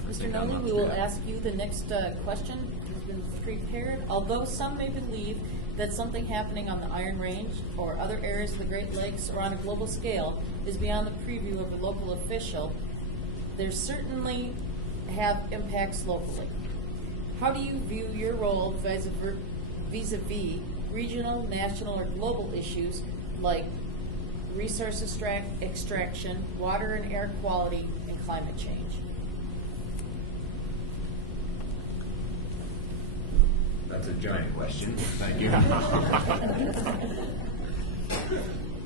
Mr. Nolly, we will ask you the next question. Has been prepared. Although some may believe that something happening on the Iron Range or other areas of the Great Lakes or on a global scale is beyond the preview of a local official, there certainly have impacts locally. How do you view your role vis-a-vis regional, national, or global issues like resource extraction, water and air quality, and climate change? That's a giant question. Thank you.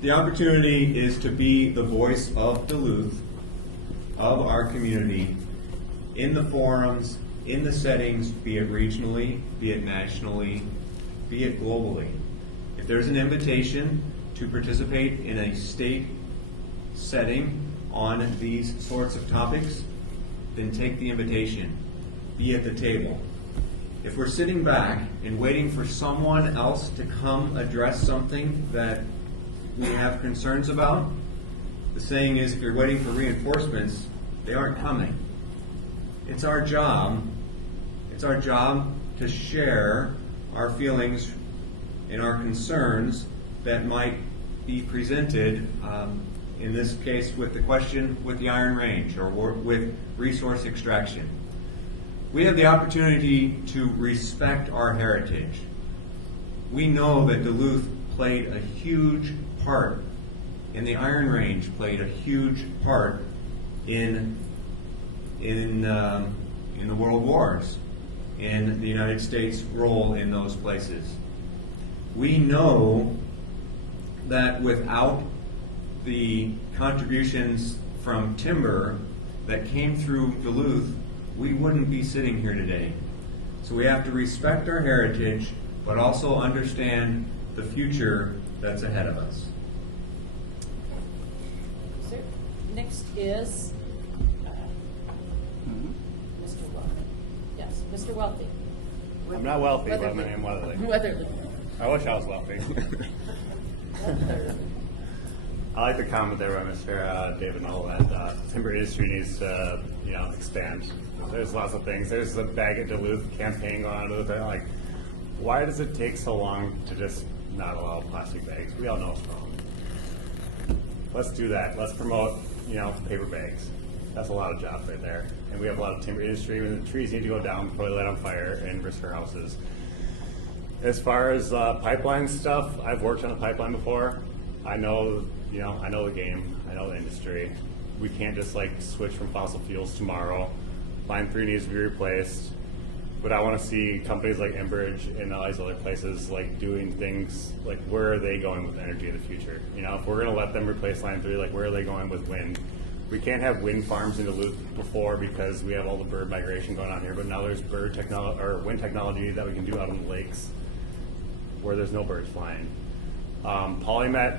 The opportunity is to be the voice of Duluth, of our community, in the forums, in the settings, be it regionally, be it nationally, be it globally. If there's an invitation to participate in a state setting on these sorts of topics, then take the invitation. Be at the table. If we're sitting back and waiting for someone else to come address something that we have concerns about, the saying is, if you're waiting for reinforcements, they aren't coming. It's our job to share our feelings and our concerns that might be presented, in this case with the question with the Iron Range or with resource extraction. We have the opportunity to respect our heritage. We know that Duluth played a huge part, and the Iron Range played a huge part in the World Wars, in the United States' role in those places. We know that without the contributions from timber that came through Duluth, we wouldn't be sitting here today. So we have to respect our heritage, but also understand the future that's ahead of us. Sir, next is Mr. Wealthy. Yes, Mr. Wealthy. I'm not wealthy, but my Weatherly. name Weatherly. Weatherly. I wish I was wealthy. I like the comment there by Mr. David Knoll that timber industry needs to, expand. There's lots of things. There's the Bag at Duluth campaign going on with it. Like, why does it take so long to just not allow plastic bags? We all know it's wrong. Let's do that. Let's promote, paper bags. That's a lot of jobs right there. And we have a lot of timber industry, and the trees need to go down before they light on fire and risk our houses. As far as pipeline stuff, I've worked on a pipeline before. I know the game. I know the industry. We can't just switch from fossil fuels tomorrow. Line 3 needs to be replaced. But I want to see companies like Enbridge and all these other places doing things where are they going with energy in the future? If we're going to let them replace Line 3, where are they going with wind? We can't have wind farms in Duluth before because we have all the bird migration going on here. But now there's bird technology or wind technology that we can do out on the lakes where there's no birds flying. Polymet,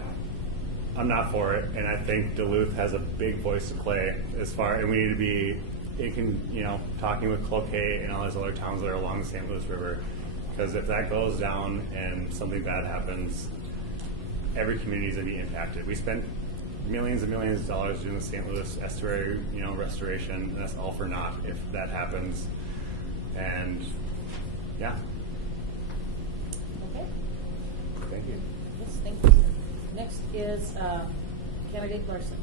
I'm not for it, and I think Duluth has a big voice to play and we need to be, talking with Cloquet and all those other towns that are along the St. Louis River, because if that goes down and something bad happens, every community is going to be impacted. We spent millions and millions of dollars doing the St. Louis estuary, restoration, and that's all for naught if that happens. And yeah. Okay. Thank you. Yes, thank you. Next is candidate Larson.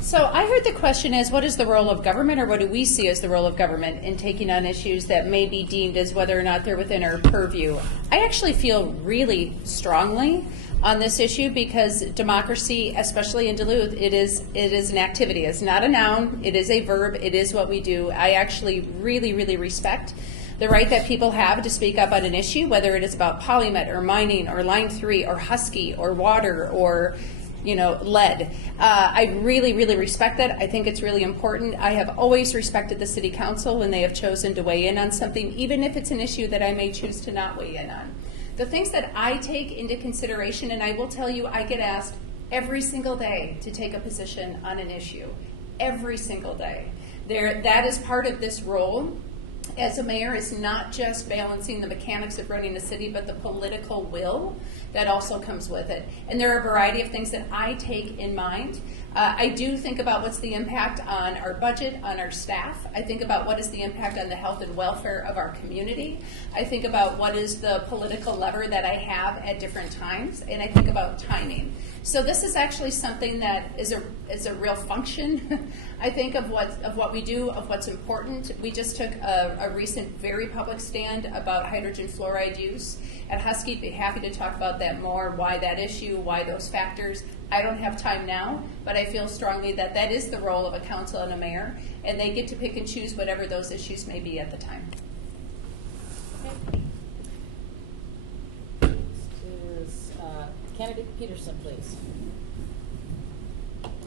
So I heard the question as, what is the role of government, or what do we see as the role of government in taking on issues that may be deemed as whether or not they're within our purview? I actually feel really strongly on this issue because democracy, especially in Duluth, it is an activity. It's not a noun. It is a verb. It is what we do. I actually really, really respect the right that people have to speak up on an issue, whether it is about Polymet or mining or Line 3 or Husky or water or lead. I really, really respect that. I think it's really important. I have always respected the City Council when they have chosen to weigh in on something, even if it's an issue that I may choose to not weigh in on. The things that I take into consideration, and I will tell you, I get asked every single day to take a position on an issue. every single day. That is part of this role as a mayor, is not just balancing the mechanics of running a city, but the political will that also comes with it. And there are a variety of things that I take in mind. I do think about what's the impact on our budget, on our staff. I think about what is the impact on the health and welfare of our community. I think about what is the political lever that I have at different times, and I think about timing. So this is actually something that is a real function, I think, of what we do, of what's important. We just took a recent very public stand about hydrogen fluoride use at Husky. Be happy to talk about that more, why that issue, why those factors. I don't have time now, but I feel strongly that that is the role of a council and a mayor, and they get to pick and choose whatever those issues may be at the time. Okay. This is candidate Peterson, please.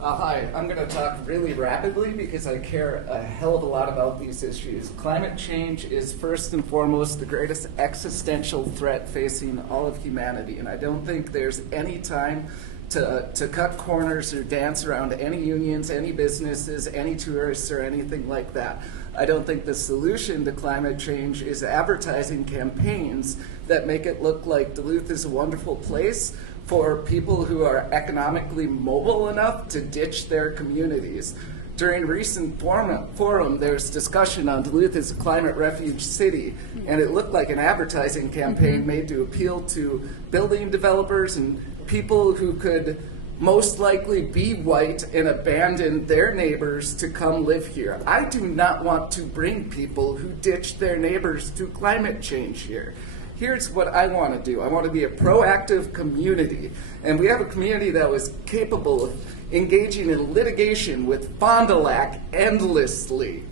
Hi, I'm going to talk really rapidly because I care a hell of a lot about these issues. Climate change is first and foremost the greatest existential threat facing all of humanity, and I don't think there's any time to cut corners or dance around any unions, any businesses, any tourists, or anything like that. I don't think the solution to climate change is advertising campaigns that make it look like Duluth is a wonderful place for people who are economically mobile enough to ditch their communities. During a recent forum, there's discussion on Duluth as a climate refuge city, and it looked like an advertising campaign made to appeal to building developers and people who could most likely be white and abandon their neighbors to come live here. I do not want to bring people who ditch their neighbors to climate change here. Here's what I want to do. I want to be a proactive community, and we have a community that was capable of engaging in litigation with Fond du Lac endlessly.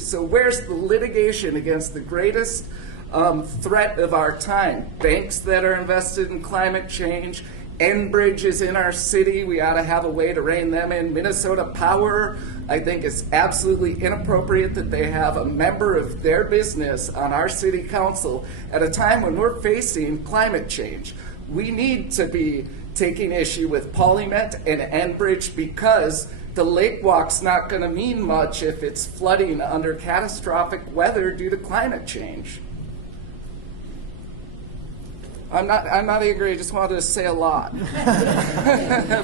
So where's the litigation against the greatest threat of our time? Banks that are invested in climate change, Enbridge is in our city. We ought to have a way to rein them in. Minnesota Power, I think it's absolutely inappropriate that they have a member of their business on our city council at a time when we're facing climate change. We need to be taking issue with Polymet and Enbridge because the lake walk's not going to mean much if it's flooding under catastrophic weather due to climate change. I'm not angry, I just wanted to say a lot.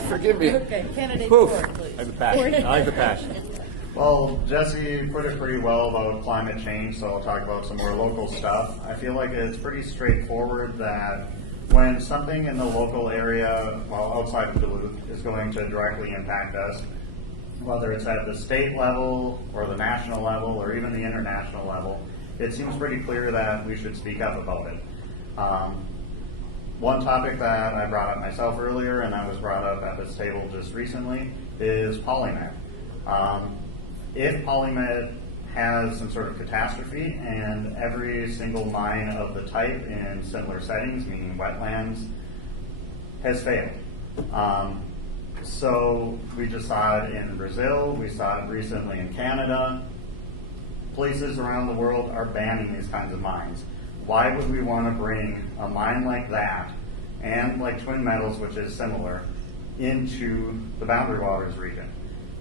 Forgive me. Okay, candidate Ford, please. I like the passion. Well, Jesse put it pretty well about climate change, so I'll talk about some more local stuff. I feel like it's pretty straightforward that when something in the local area, well, outside of Duluth, is going to directly impact us, whether it's at the state level or the national level or even the international level, it seems pretty clear that we should speak up about it. One topic that I brought up myself earlier, and I was brought up at this table just recently, is Polymet. If Polymet has some sort of catastrophe and every single mine of the type in similar settings, meaning wetlands, has failed. So we just saw it in Brazil, we saw it recently in Canada. Places around the world are banning these kinds of mines. Why would we want to bring a mine like that, and like Twin Metals, which is similar, into the Boundary Waters region?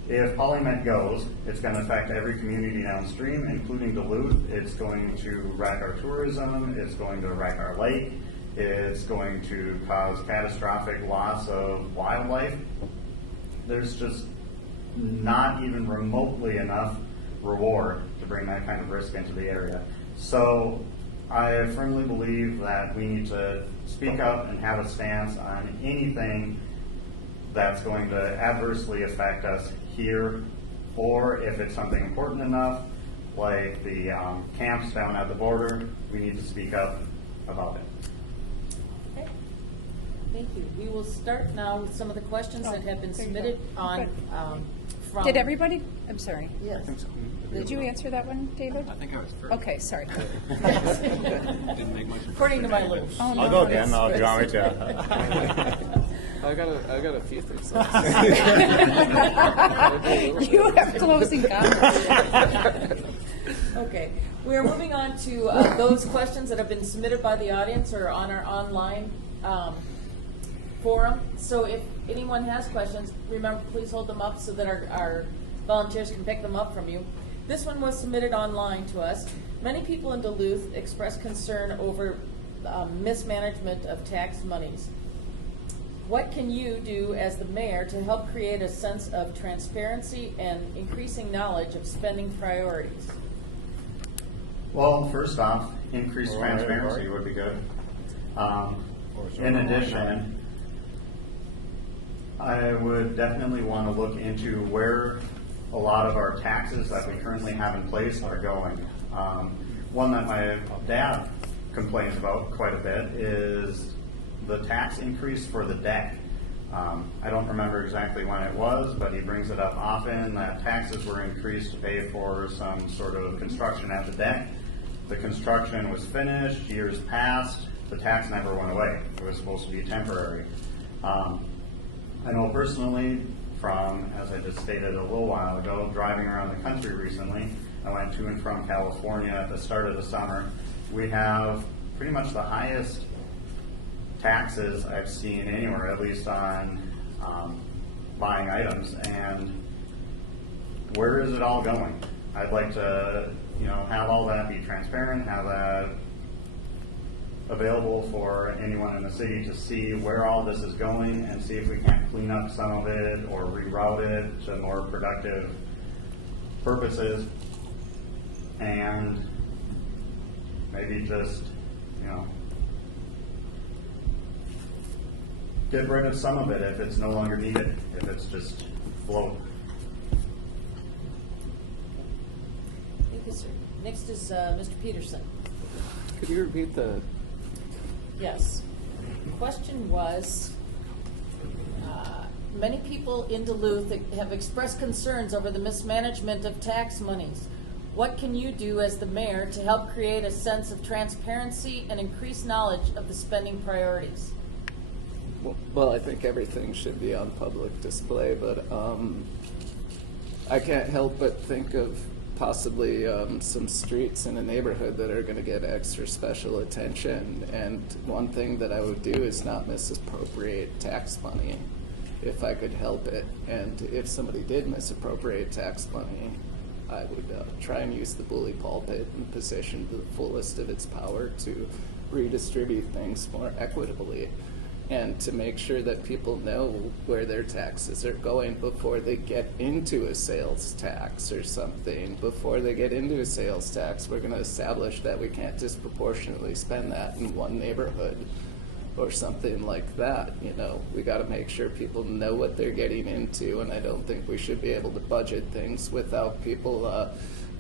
If Polymet goes, it's going to affect every community downstream, including Duluth. It's going to wreck our tourism, it's going to wreck our lake, it's going to cause catastrophic loss of wildlife. There's just not even remotely enough reward to bring that kind of risk into the area. So I firmly believe that we need to speak up and have a stance on anything that's going to adversely affect us here, or if it's something important enough, like the camps down at the border, we need to speak up about it. Okay. Thank you. We will start now with some of the questions that have been submitted on from. Did everybody? I'm sorry. Yes. Did you answer that one, David? I think I was first. Okay, sorry. Didn't make much. According to my list. Oh, no, I'll go that's again, though, if you want me to. I got a few things. You have closing comments. Okay, we are moving on to those questions that have been submitted by the audience or on our online forum. So if anyone has questions, remember, please hold them up so that our volunteers can pick them up from you. This one was submitted online to us. Many people in Duluth expressed concern over mismanagement of tax monies. What can you do as the mayor to help create a sense of transparency and increasing knowledge of spending priorities? Well, first off, increased transparency would be good. In addition, I would definitely want to look into where a lot of our taxes that we currently have in place are going. One that my dad complains about quite a bit is the tax increase for the deck. I don't remember exactly when it was, but he brings it up often that taxes were increased to pay for some sort of construction at the deck. The construction was finished, years passed, the tax never went away. It was supposed to be temporary. I know personally from, as I just stated a little while ago, driving around the country recently, I went to and from California at the start of the summer. We have pretty much the highest taxes I've seen anywhere, at least on buying items. And where is it all going? I'd like to, have all that be transparent, have that available for anyone in the city to see where all this is going and see if we can't clean up some of it or reroute it to more productive purposes, and maybe just, get rid of some of it if it's no longer needed, if it's just float. Thank you, sir. Next is Mr. Peterson. Could you repeat the? Yes. The question was, many people in Duluth have expressed concerns over the mismanagement of tax monies. What can you do as the mayor to help create a sense of transparency and increase knowledge of the spending priorities? Well, I think everything should be on public display, but I can't help but think of possibly some streets in a neighborhood that are going to get extra special attention. And one thing that I would do is not misappropriate tax money if I could help it. And if somebody did misappropriate tax money, I would try and use the bully pulpit and position to the fullest of its power to redistribute things more equitably, and to make sure that people know where their taxes are going before they get into a sales tax or something. Before they get into a sales tax, we're going to establish that we can't disproportionately spend that in one neighborhood or something like that. We got to make sure people know what they're getting into, and I don't think we should be able to budget things without people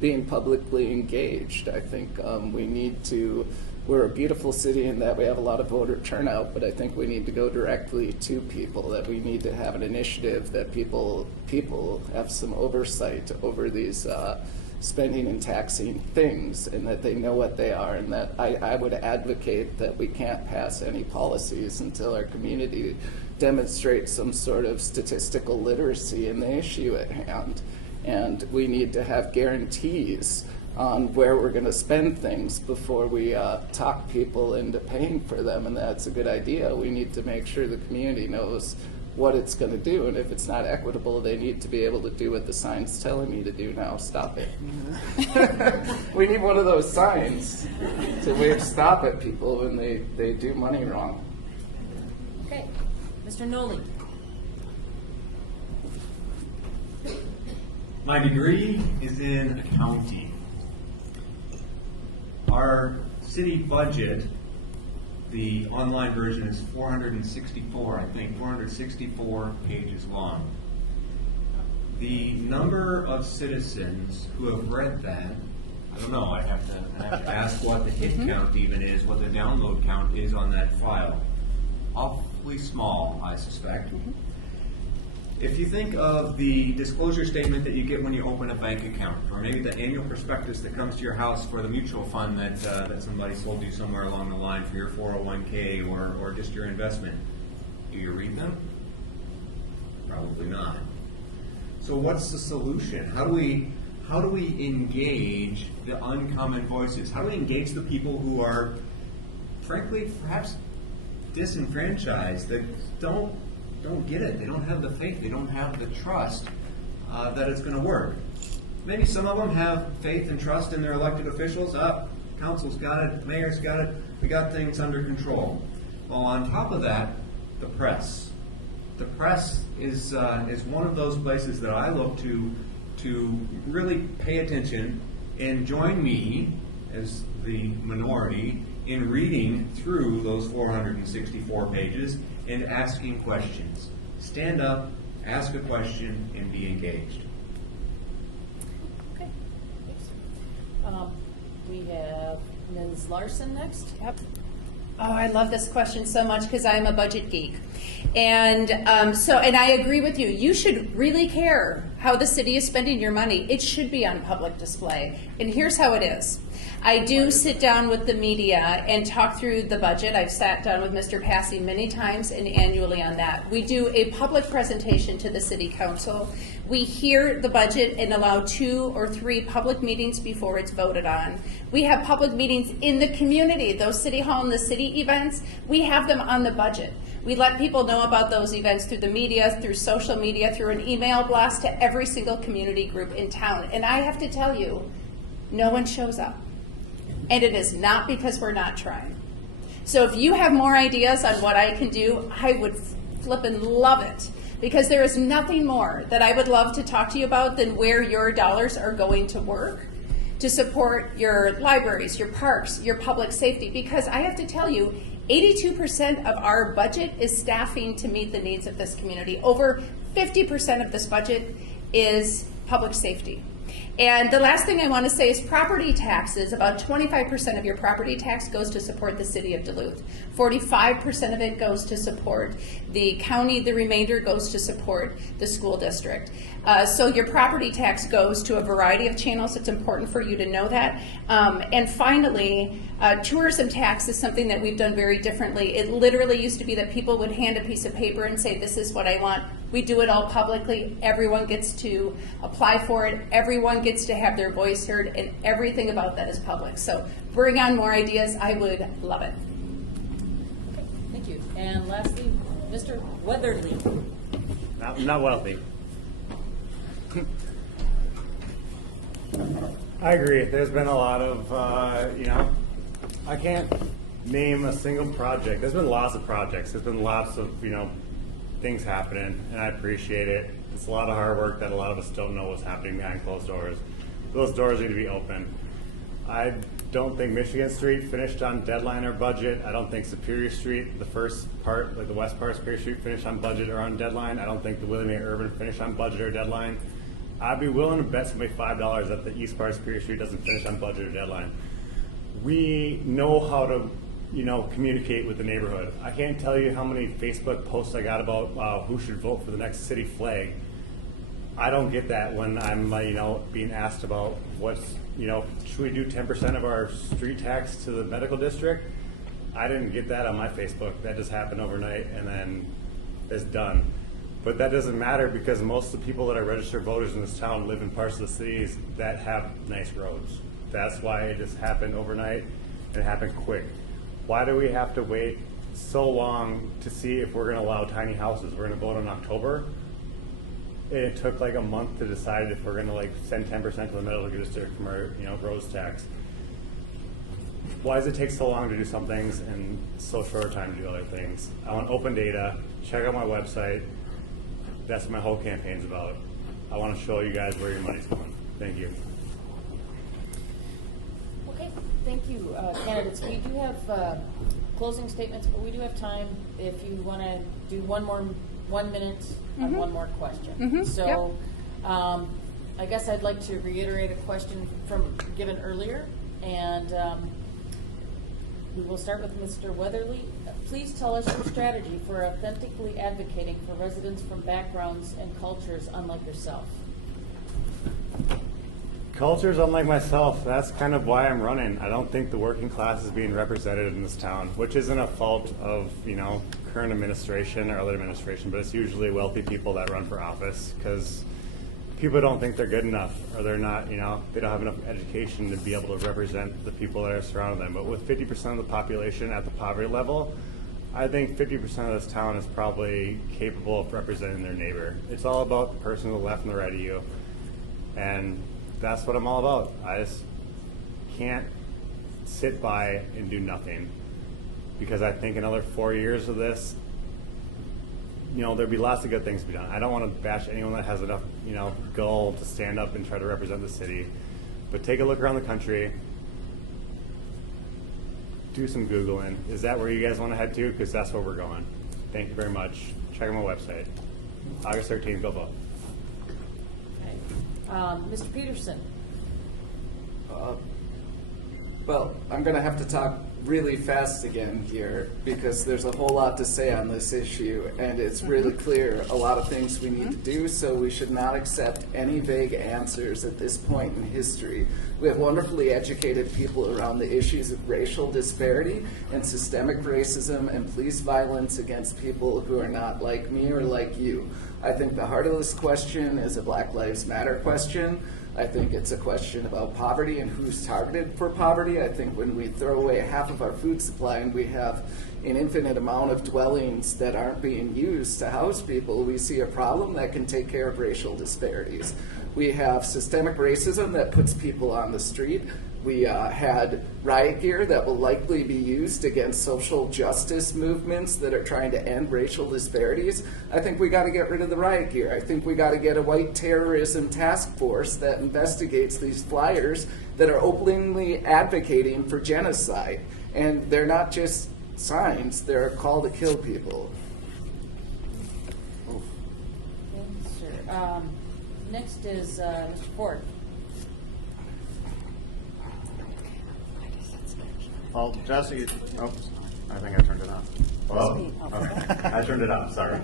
being publicly engaged. I think we need to. We're a beautiful city in that we have a lot of voter turnout, but I think we need to go directly to people, that we need to have an initiative that people have some oversight over these spending and taxing things, and that they know what they are, and that I would advocate that we can't pass any policies until our community demonstrates some sort of statistical literacy in the issue at hand. And we need to have guarantees on where we're going to spend things before we talk people into paying for them, and that's a good idea. We need to make sure the community knows what it's going to do, and if it's not equitable, they need to be able to do what the sign's telling me to do now. Stop it. We need one of those signs to wave stop at people when they do money wrong. Okay. Mr. Noli. My degree is in accounting. Our city budget, the online version is 464 pages long. The number of citizens who have read that, I don't know, I have to ask what the hit count even is, what the download count is on that file. Awfully small, I suspect. If you think of the disclosure statement that you get when you open a bank account, or maybe the annual prospectus that comes to your house for the mutual fund that somebody sold you somewhere along the line for your 401k or just your investment, do you read them? Probably not. So what's the solution? How do we engage the uncommon voices? How do we engage the people who are, frankly, perhaps disenfranchised, that don't don't get it. They don't have the faith. They don't have the trust that it's going to work. Maybe some of them have faith and trust in their elected officials. Council's got it, mayor's got it, we got things under control. Well, on top of that, the press. The press is one of those places that I look to really pay attention and join me as the minority in reading through those 464 pages and asking questions. Stand up, ask a question, and be engaged. Okay. Thanks. We have Ms. Larson next. Yep. Oh, I love this question so much because I'm a budget geek. And and I agree with you. You should really care how the city is spending your money. It should be on public display. And here's how it is. I do sit down with the media and talk through the budget. I've sat down with Mr. Passy many times and annually on that. We do a public presentation to the city council. We hear the budget and allow 2 or 3 public meetings before it's voted on. We have public meetings in the community, those city hall and the city events. We have them on the budget. We let people know about those events through the media, through social media, through an email blast to every single community group in town. And I have to tell you, no one shows up. And it is not because we're not trying. So if you have more ideas on what I can do, I would flippin' love it. Because there is nothing more that I would love to talk to you about than where your dollars are going to work to support your libraries, your parks, your public safety. Because I have to tell you, 82% of our budget is staffing to meet the needs of this community. Over 50% of this budget is public safety. And the last thing I want to say is property taxes. About 25% of your property tax goes to support the city of Duluth. 45% of it goes to support the county. The remainder goes to support the school district. So your property tax goes to a variety of channels. It's important for you to know that. And finally, tourism tax is something that we've done very differently. It literally used to be that people would hand a piece of paper and say, this is what I want. We do it all publicly. Everyone gets to apply for it. Everyone gets to have their voice heard, and everything about that is public. So bring on more ideas. I would love it. Okay, thank you. And lastly, Mr. Weatherly. Not wealthy. I agree. There's been a lot of, I can't name a single project. There's been lots of projects. There's been lots of, things happening, and I appreciate it. It's a lot of hard work that a lot of us don't know what's happening behind closed doors. Those doors need to be open. I don't think Michigan Street finished on deadline or budget. I don't think Superior Street, the first part, like the west part of Superior Street, finished on budget or on deadline. I don't think the William A. Urban finished on budget or deadline. I'd be willing to bet somebody $5 that the east part of Superior Street doesn't finish on budget or deadline. We know how to communicate with the neighborhood. I can't tell you how many Facebook posts I got about who should vote for the next city flag. I don't get that when I'm being asked about should we do 10% of our street tax to the medical district? I didn't get that on my Facebook. That just happened overnight and then it's done. But that doesn't matter because most of the people that are registered voters in this town live in parts of the cities that have nice roads. That's why it just happened overnight and it happened quick. Why do we have to wait so long to see if we're going to allow tiny houses? We're going to vote in October. And it took like a month to decide if we're going to send 10% to the medical district from our roads tax. Why does it take so long to do some things and so short a time to do other things? I want open data. Check out my website. That's what my whole campaign's about. I want to show you guys where your money's going. Thank you. Okay, thank you, candidates. We do have closing statements, but we do have time if you want to do 1 minute on one more question. So I guess I'd like to reiterate a question given earlier, and we will start with Mr. Weatherly. Please tell us your strategy for authentically advocating for residents from backgrounds and cultures unlike yourself. Cultures unlike myself, that's kind of why I'm running. I don't think the working class is being represented in this town, which isn't a fault of, current administration or other administration, but it's usually wealthy people that run for office because people don't think they're good enough or they're not, they don't have enough education to be able to represent the people that are surrounding them. But with 50% of the population at the poverty level, I think 50% of this town is probably capable of representing their neighbor. It's all about the person to the left and the right of you. And that's what I'm all about. I just can't sit by and do nothing, because I think another 4 years of this, there'll be lots of good things to be done. I don't want to bash anyone that has enough, gall to stand up and try to represent the city. But take a look around the country. Do some Googling. Is that where you guys want to head to? Because that's where we're going. Thank you very much. Check out my website. August 13th, go vote. Okay. Mr. Peterson? Well, I'm going to have to talk really fast again here because there's a whole lot to say on this issue, and it's really clear a lot of things we need to do, so we should not accept any vague answers at this point in history. We have wonderfully educated people around the issues of racial disparity and systemic racism and police violence against people who are not like me or like you. I think the heart of this question is a Black Lives Matter question. I think it's a question about poverty and who's targeted for poverty. I think when we throw away half of our food supply and we have an infinite amount of dwellings that aren't being used to house people, we see a problem that can take care of racial disparities. We have systemic racism that puts people on the street. We had riot gear that will likely be used against social justice movements that are trying to end racial disparities. I think we got to get rid of the riot gear. I think we got to get a white terrorism task force that investigates these flyers that are openly advocating for genocide. And they're not just signs, they're a call to kill people. Thank you, sir. Next is Mr. Ford. Well, Jesse, oops, I think I turned it off. Well, okay. I turned it off, sorry.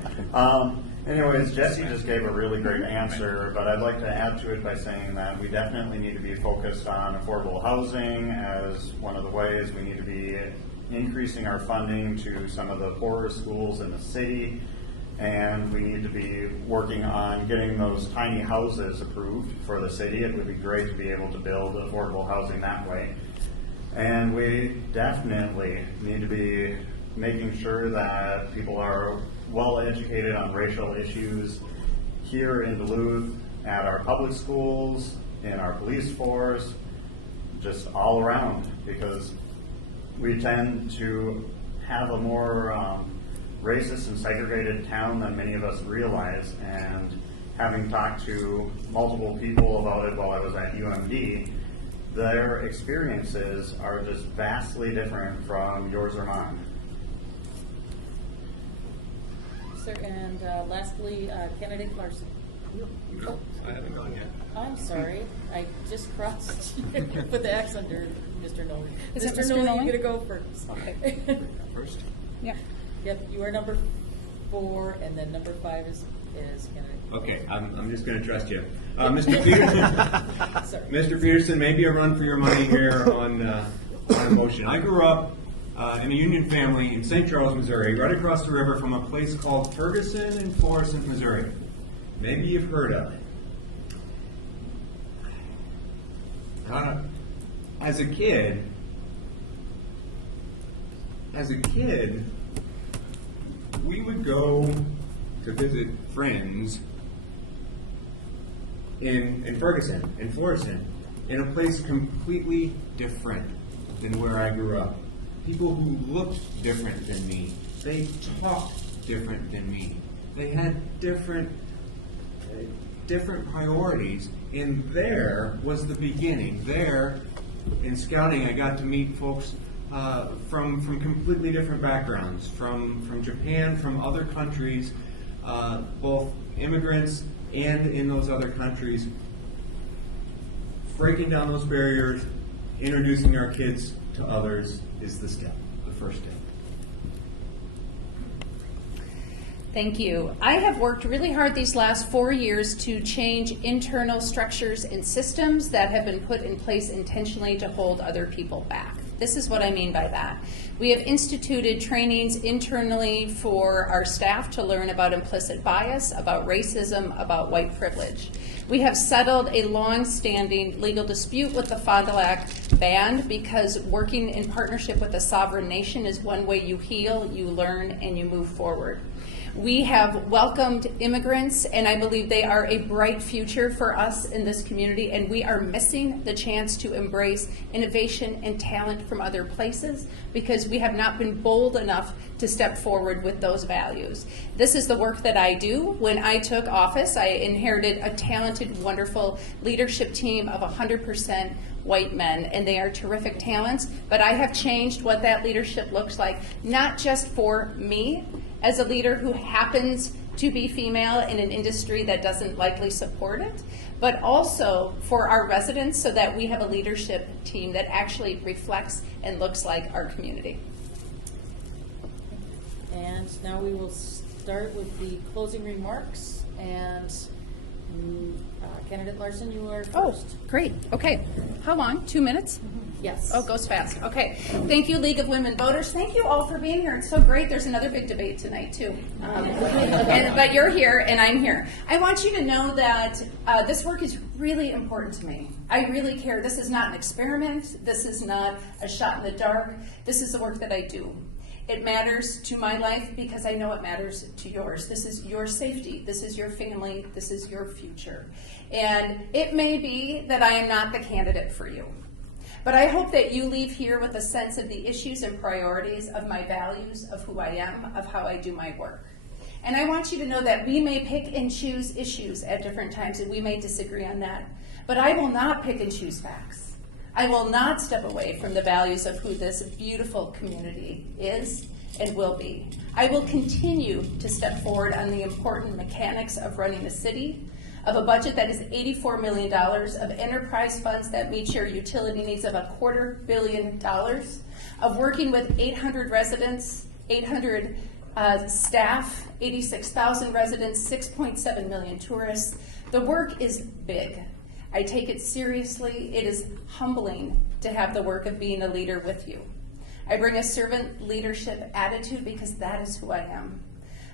Anyways, Jesse just gave a really great answer, but I'd like to add to it by saying that we definitely need to be focused on affordable housing as one of the ways. We need to be increasing our funding to some of the poorer schools in the city, and we need to be working on getting those tiny houses approved for the city. It would be great to be able to build affordable housing that way. And we definitely need to be making sure that people are well educated on racial issues here in Duluth, at our public schools, in our police force, just all around, because we tend to have a more racist and segregated town than many of us realize. And having talked to multiple people about it while I was at UMD, their experiences are just vastly different from yours or mine. Sir, and lastly, candidate Larson. No, I haven't gone yet. I'm sorry, I just crossed with the X under Mr. Nolan. Is it Mr. Nolan, Nolan? you're gonna go first. Okay. First? Yeah. Yep, you are number 4, and then number 5 is candidate. Okay, I'm just going to trust you. Mr. Peterson, Sorry. Mr. Peterson, maybe a run for your money here on a motion. I grew up in a union family in St. Charles, Missouri, right across the river from a place called Ferguson in Florissant, Missouri. Maybe you've heard of it. As a kid, we would go to visit friends in Ferguson, in Florissant, in a place completely different than where I grew up. People who looked different than me. They talked different than me. They had different priorities. And there was the beginning. There, in scouting, I got to meet folks from completely different backgrounds, from Japan, from other countries, both immigrants and in those other countries, breaking down those barriers, introducing our kids to others is the step, the first step. Thank you. I have worked really hard these last 4 years to change internal structures and systems that have been put in place intentionally to hold other people back. This is what I mean by that. We have instituted trainings internally for our staff to learn about implicit bias, about racism, about white privilege. We have settled a long-standing legal dispute with the Fond du Lac band because working in partnership with a sovereign nation is one way you heal, you learn, and you move forward. We have welcomed immigrants, and I believe they are a bright future for us in this community, and we are missing the chance to embrace innovation and talent from other places because we have not been bold enough to step forward with those values. This is the work that I do. When I took office, I inherited a talented, wonderful leadership team of 100% white men, and they are terrific talents, but I have changed what that leadership looks like, not just for me, as a leader who happens to be female in an industry that doesn't likely support it, but also for our residents so that we have a leadership team that actually reflects and looks like our community. And now we will start with the closing remarks. And Candidate Larson, you are first. Oh, great. Okay. How long? 2 minutes? Yes. Oh, goes fast. Okay. Thank you, League of Women Voters. Thank you all for being here. It's so great. There's another big debate tonight, too. But you're here, and I'm here. I want you to know that this work is really important to me. I really care. This is not an experiment. This is not a shot in the dark. This is the work that I do. It matters to my life because I know it matters to yours. This is your safety. This is your family. This is your future. And it may be that I am not the candidate for you. But I hope that you leave here with a sense of the issues and priorities of my values, of who I am, of how I do my work. And I want you to know that we may pick and choose issues at different times, and we may disagree on that. But I will not pick and choose facts. I will not step away from the values of who this beautiful community is and will be. I will continue to step forward on the important mechanics of running a city, of a budget that is $84 million, of enterprise funds that meet your utility needs of $250 million, of working with 800 residents, 800 staff, 86,000 residents, 6.7 million tourists. The work is big. I take it seriously. It is humbling to have the work of being a leader with you. I bring a servant leadership attitude because that is who I am.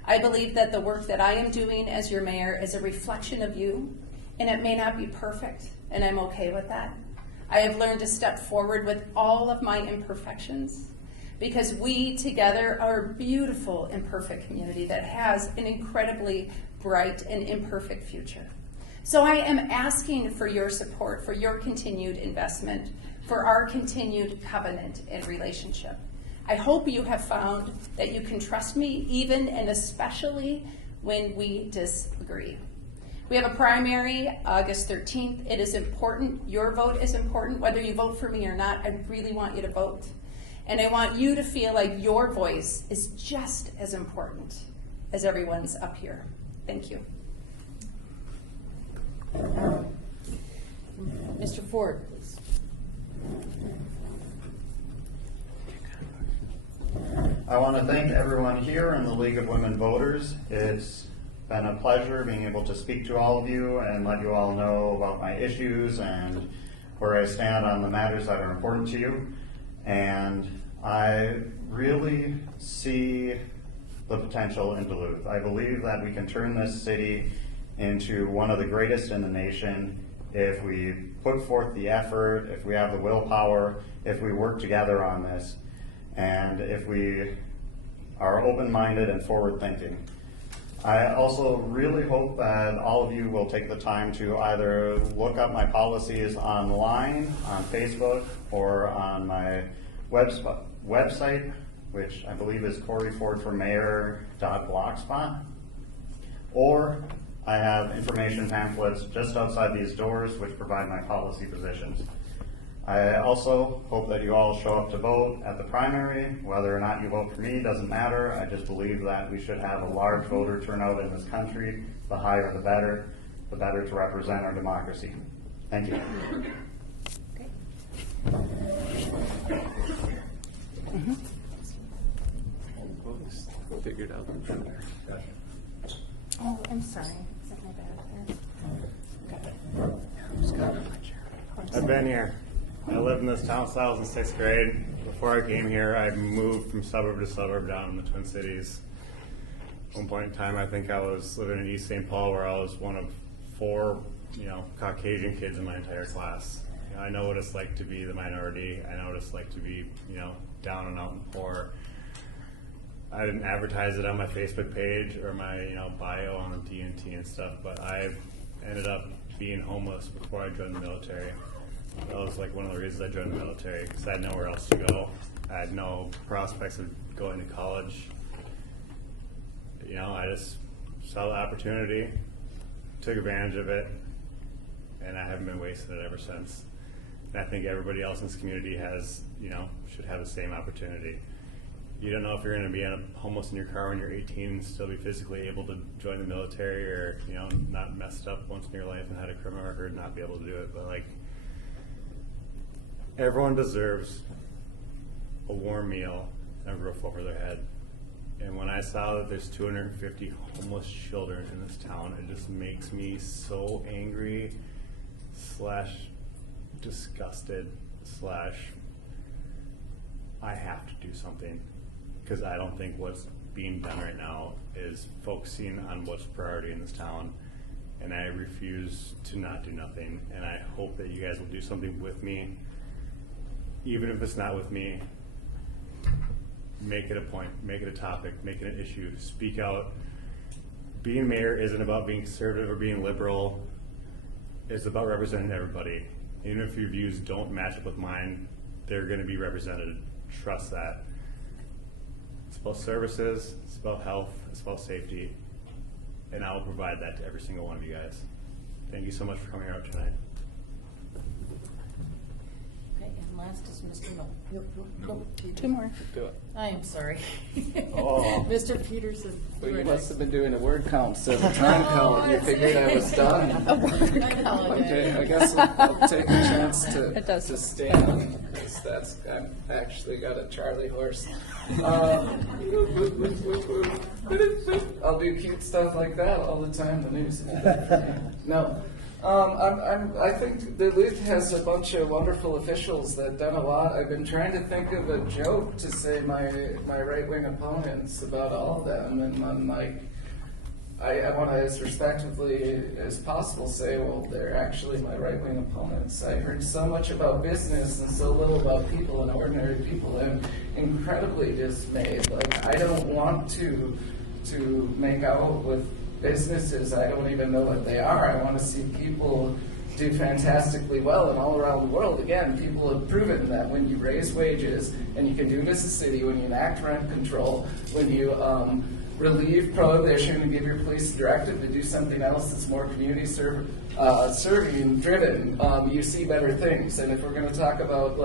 I believe that the work that I am doing as your mayor is a reflection of you, and it may not be perfect, and I'm okay with that. I have learned to step forward with all of my imperfections because we together are a beautiful, imperfect community that has an incredibly bright and imperfect future. So I am asking for your support, for your continued investment, for our continued covenant and relationship. I hope you have found that you can trust me even and especially when we disagree. We have a primary August 13th. It is important. Your vote is important. Whether you vote for me or not, I really want you to vote. And I want you to feel like your voice is just as important as everyone's up here. Thank you. Mr. Ford, please. I want to thank everyone here in the League of Women Voters. It's been a pleasure being able to speak to all of you and let you all know about my issues and where I stand on the matters that are important to you. And I really see the potential in Duluth. I believe that we can turn this city into one of the greatest in the nation if we put forth the effort, if we have the willpower, if we work together on this, and if we are open-minded and forward-thinking. I also really hope that all of you will take the time to either look up my policies online, on Facebook, or on my website, which I believe is coryfordformayor.blogspot, or I have information pamphlets just outside these doors which provide my policy positions. I also hope that you all show up to vote at the primary. Whether or not you vote for me doesn't matter. I just believe that we should have a large voter turnout in this country. The higher the better to represent our democracy. Thank you. Okay. We'll figure it out. Oh, I'm sorry. Is that my bad? I've been here. I lived in this town since I was in 6th grade. Before I came here, I moved from suburb to suburb down in the Twin Cities. At one point in time, I think I was living in East St. Paul, where I was one of 4, Caucasian kids in my entire class. I know what it's like to be the minority. I know what it's like to be, down and out and poor. I didn't advertise it on my Facebook page or my, bio on the TNT and stuff, but I ended up being homeless before I joined the military. That was like one of the reasons I joined the military, because I had nowhere else to go. I had no prospects of going to college. I just saw the opportunity, took advantage of it, and I haven't been wasting it ever since. And I think everybody else in this community has, should have the same opportunity. You don't know if you're going to be homeless in your car when you're 18 and still be physically able to join the military, or, not messed up once in your life and had a criminal record and not be able to do it. But everyone deserves a warm meal and a roof over their head. And when I saw that there's 250 homeless children in this town, it just makes me so angry / disgusted / I have to do something, because I don't think what's being done right now is focusing on what's priority in this town, and I refuse to not do nothing. And I hope that you guys will do something with me, even if it's not with me. Make it a point, make it a topic, make it an issue, speak out. Being mayor isn't about being conservative or being liberal. It's about representing everybody. Even if your views don't match up with mine, they're going to be represented. Trust that. It's about services, it's about health, it's about safety, and I will provide that to every single one of you guys. Thank you so much for coming out tonight. Okay, and last is Mr. Knoll. No. 2 more. Do it. I am sorry. Oh. Mr. Peterson. Well, you must have been doing a word count, so the time count, you figured I was done. I apologize. Okay, I guess I'll take a chance It does. to stand, because I've actually got a Charlie horse. I'll do cute stuff like that all the time. The news. No. I think Duluth has a bunch of wonderful officials that have done a lot. I've been trying to think of a joke to say my right-wing opponents about all of them, and I'm like, I want to, as respectfully as possible, say, well, they're actually my right-wing opponents. I heard so much about business and so little about people and ordinary people. I'm incredibly dismayed. I don't want to make out with businesses. I don't even know what they are. I want to see people do fantastically well, and all around the world, again, people have proven that when you raise wages, and you can do it as a city, when you enact rent control, when you relieve prohibition and give your police a directive to do something else that's more community serving driven, you see better things. And if we're going to talk about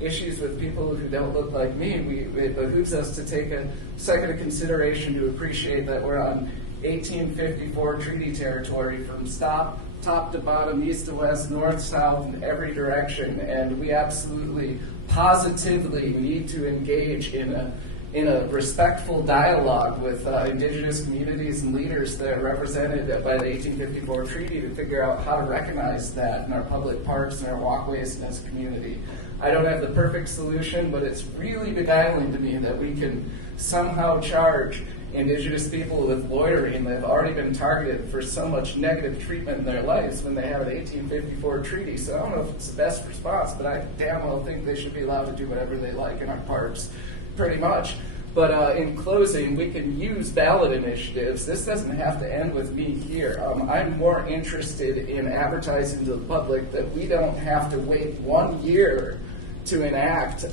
issues with people who don't look like me, it behooves us to take a second of consideration to appreciate that we're on 1854 treaty territory from top to bottom, east to west, north, south, in every direction, and we absolutely, positively need to engage in a respectful dialogue with indigenous communities and leaders that are represented by the 1854 treaty to figure out how to recognize that in our public parks and our walkways and as a community. I don't have the perfect solution, but it's really beguiling to me that we can somehow charge indigenous people with loitering that have already been targeted for so much negative treatment in their lives when they have an 1854 treaty. So I don't know if it's the best response, but I damn well think they should be allowed to do whatever they like in our parks, pretty much. But in closing, we can use ballot initiatives. This doesn't have to end with me here. I'm more interested in advertising to the public that we don't have to wait 1 year to enact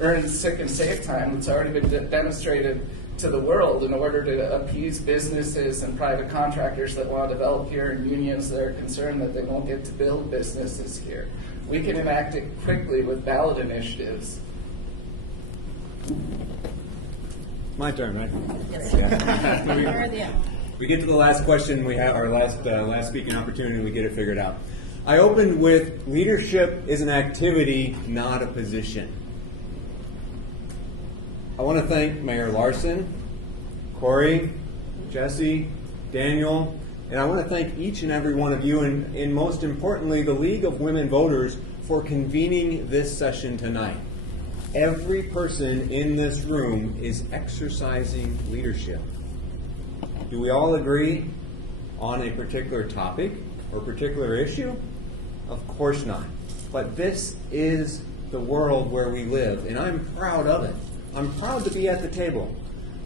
earned sick and safe time that's already been demonstrated to the world in order to appease businesses and private contractors that want to develop here and unions that are concerned that they won't get to build businesses here. We can enact it quickly with ballot initiatives. My turn, right? Yes. Yeah. Where are the end? We get to the last question. We have our last speaking opportunity. We get it figured out. I opened with leadership is an activity, not a position. I want to thank Mayor Larson, Corey, Jesse, Daniel, And I want to thank each and every one of you, and most importantly, the League of Women Voters, for convening this session tonight. Every person in this room is exercising leadership. Do we all agree on a particular topic or particular issue? Of course not. But this is the world where we live, and I'm proud of it. I'm proud to be at the table.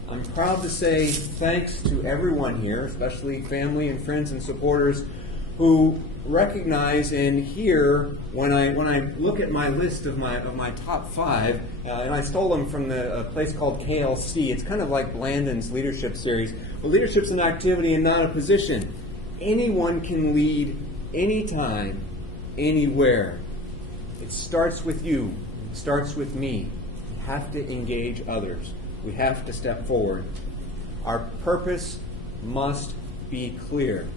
I'm proud to say thanks to everyone here, especially family and friends and supporters who recognize and hear when I look at my list of my top 5, and I stole them from a place called KLC. It's kind of like Blandon's leadership series. Well, leadership's an activity and not a position. Anyone can lead anytime, anywhere. It starts with you. It starts with me. We have to engage others. We have to step forward. Our purpose must be clear.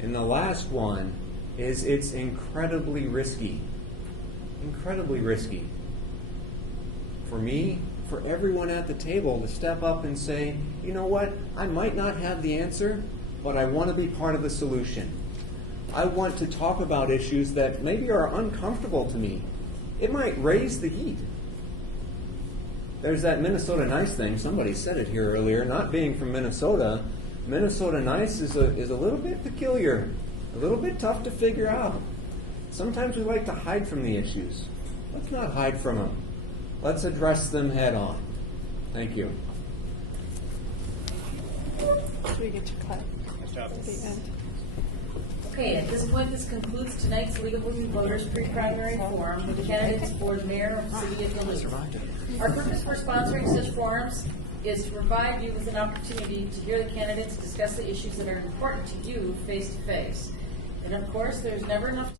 And the last one is it's incredibly risky. Incredibly risky. For me, for everyone at the table to step up and say, you know what, I might not have the answer, but I want to be part of the solution. I want to talk about issues that maybe are uncomfortable to me. It might raise the heat. There's that Minnesota nice thing. Somebody said it here earlier. Not being from Minnesota, Minnesota nice is a little bit peculiar, a little bit tough to figure out. Sometimes we like to hide from the issues. Let's not hide from them. Let's address them head on. Thank you. Should we get your cut at the end? Okay, at this point, this concludes tonight's League of Women Voters pre-primary forum with the candidates for mayor of the city of Duluth. Our purpose for sponsoring such forums is to provide you with an opportunity to hear the candidates discuss the issues that are important to you face to face. And of course, there's never enough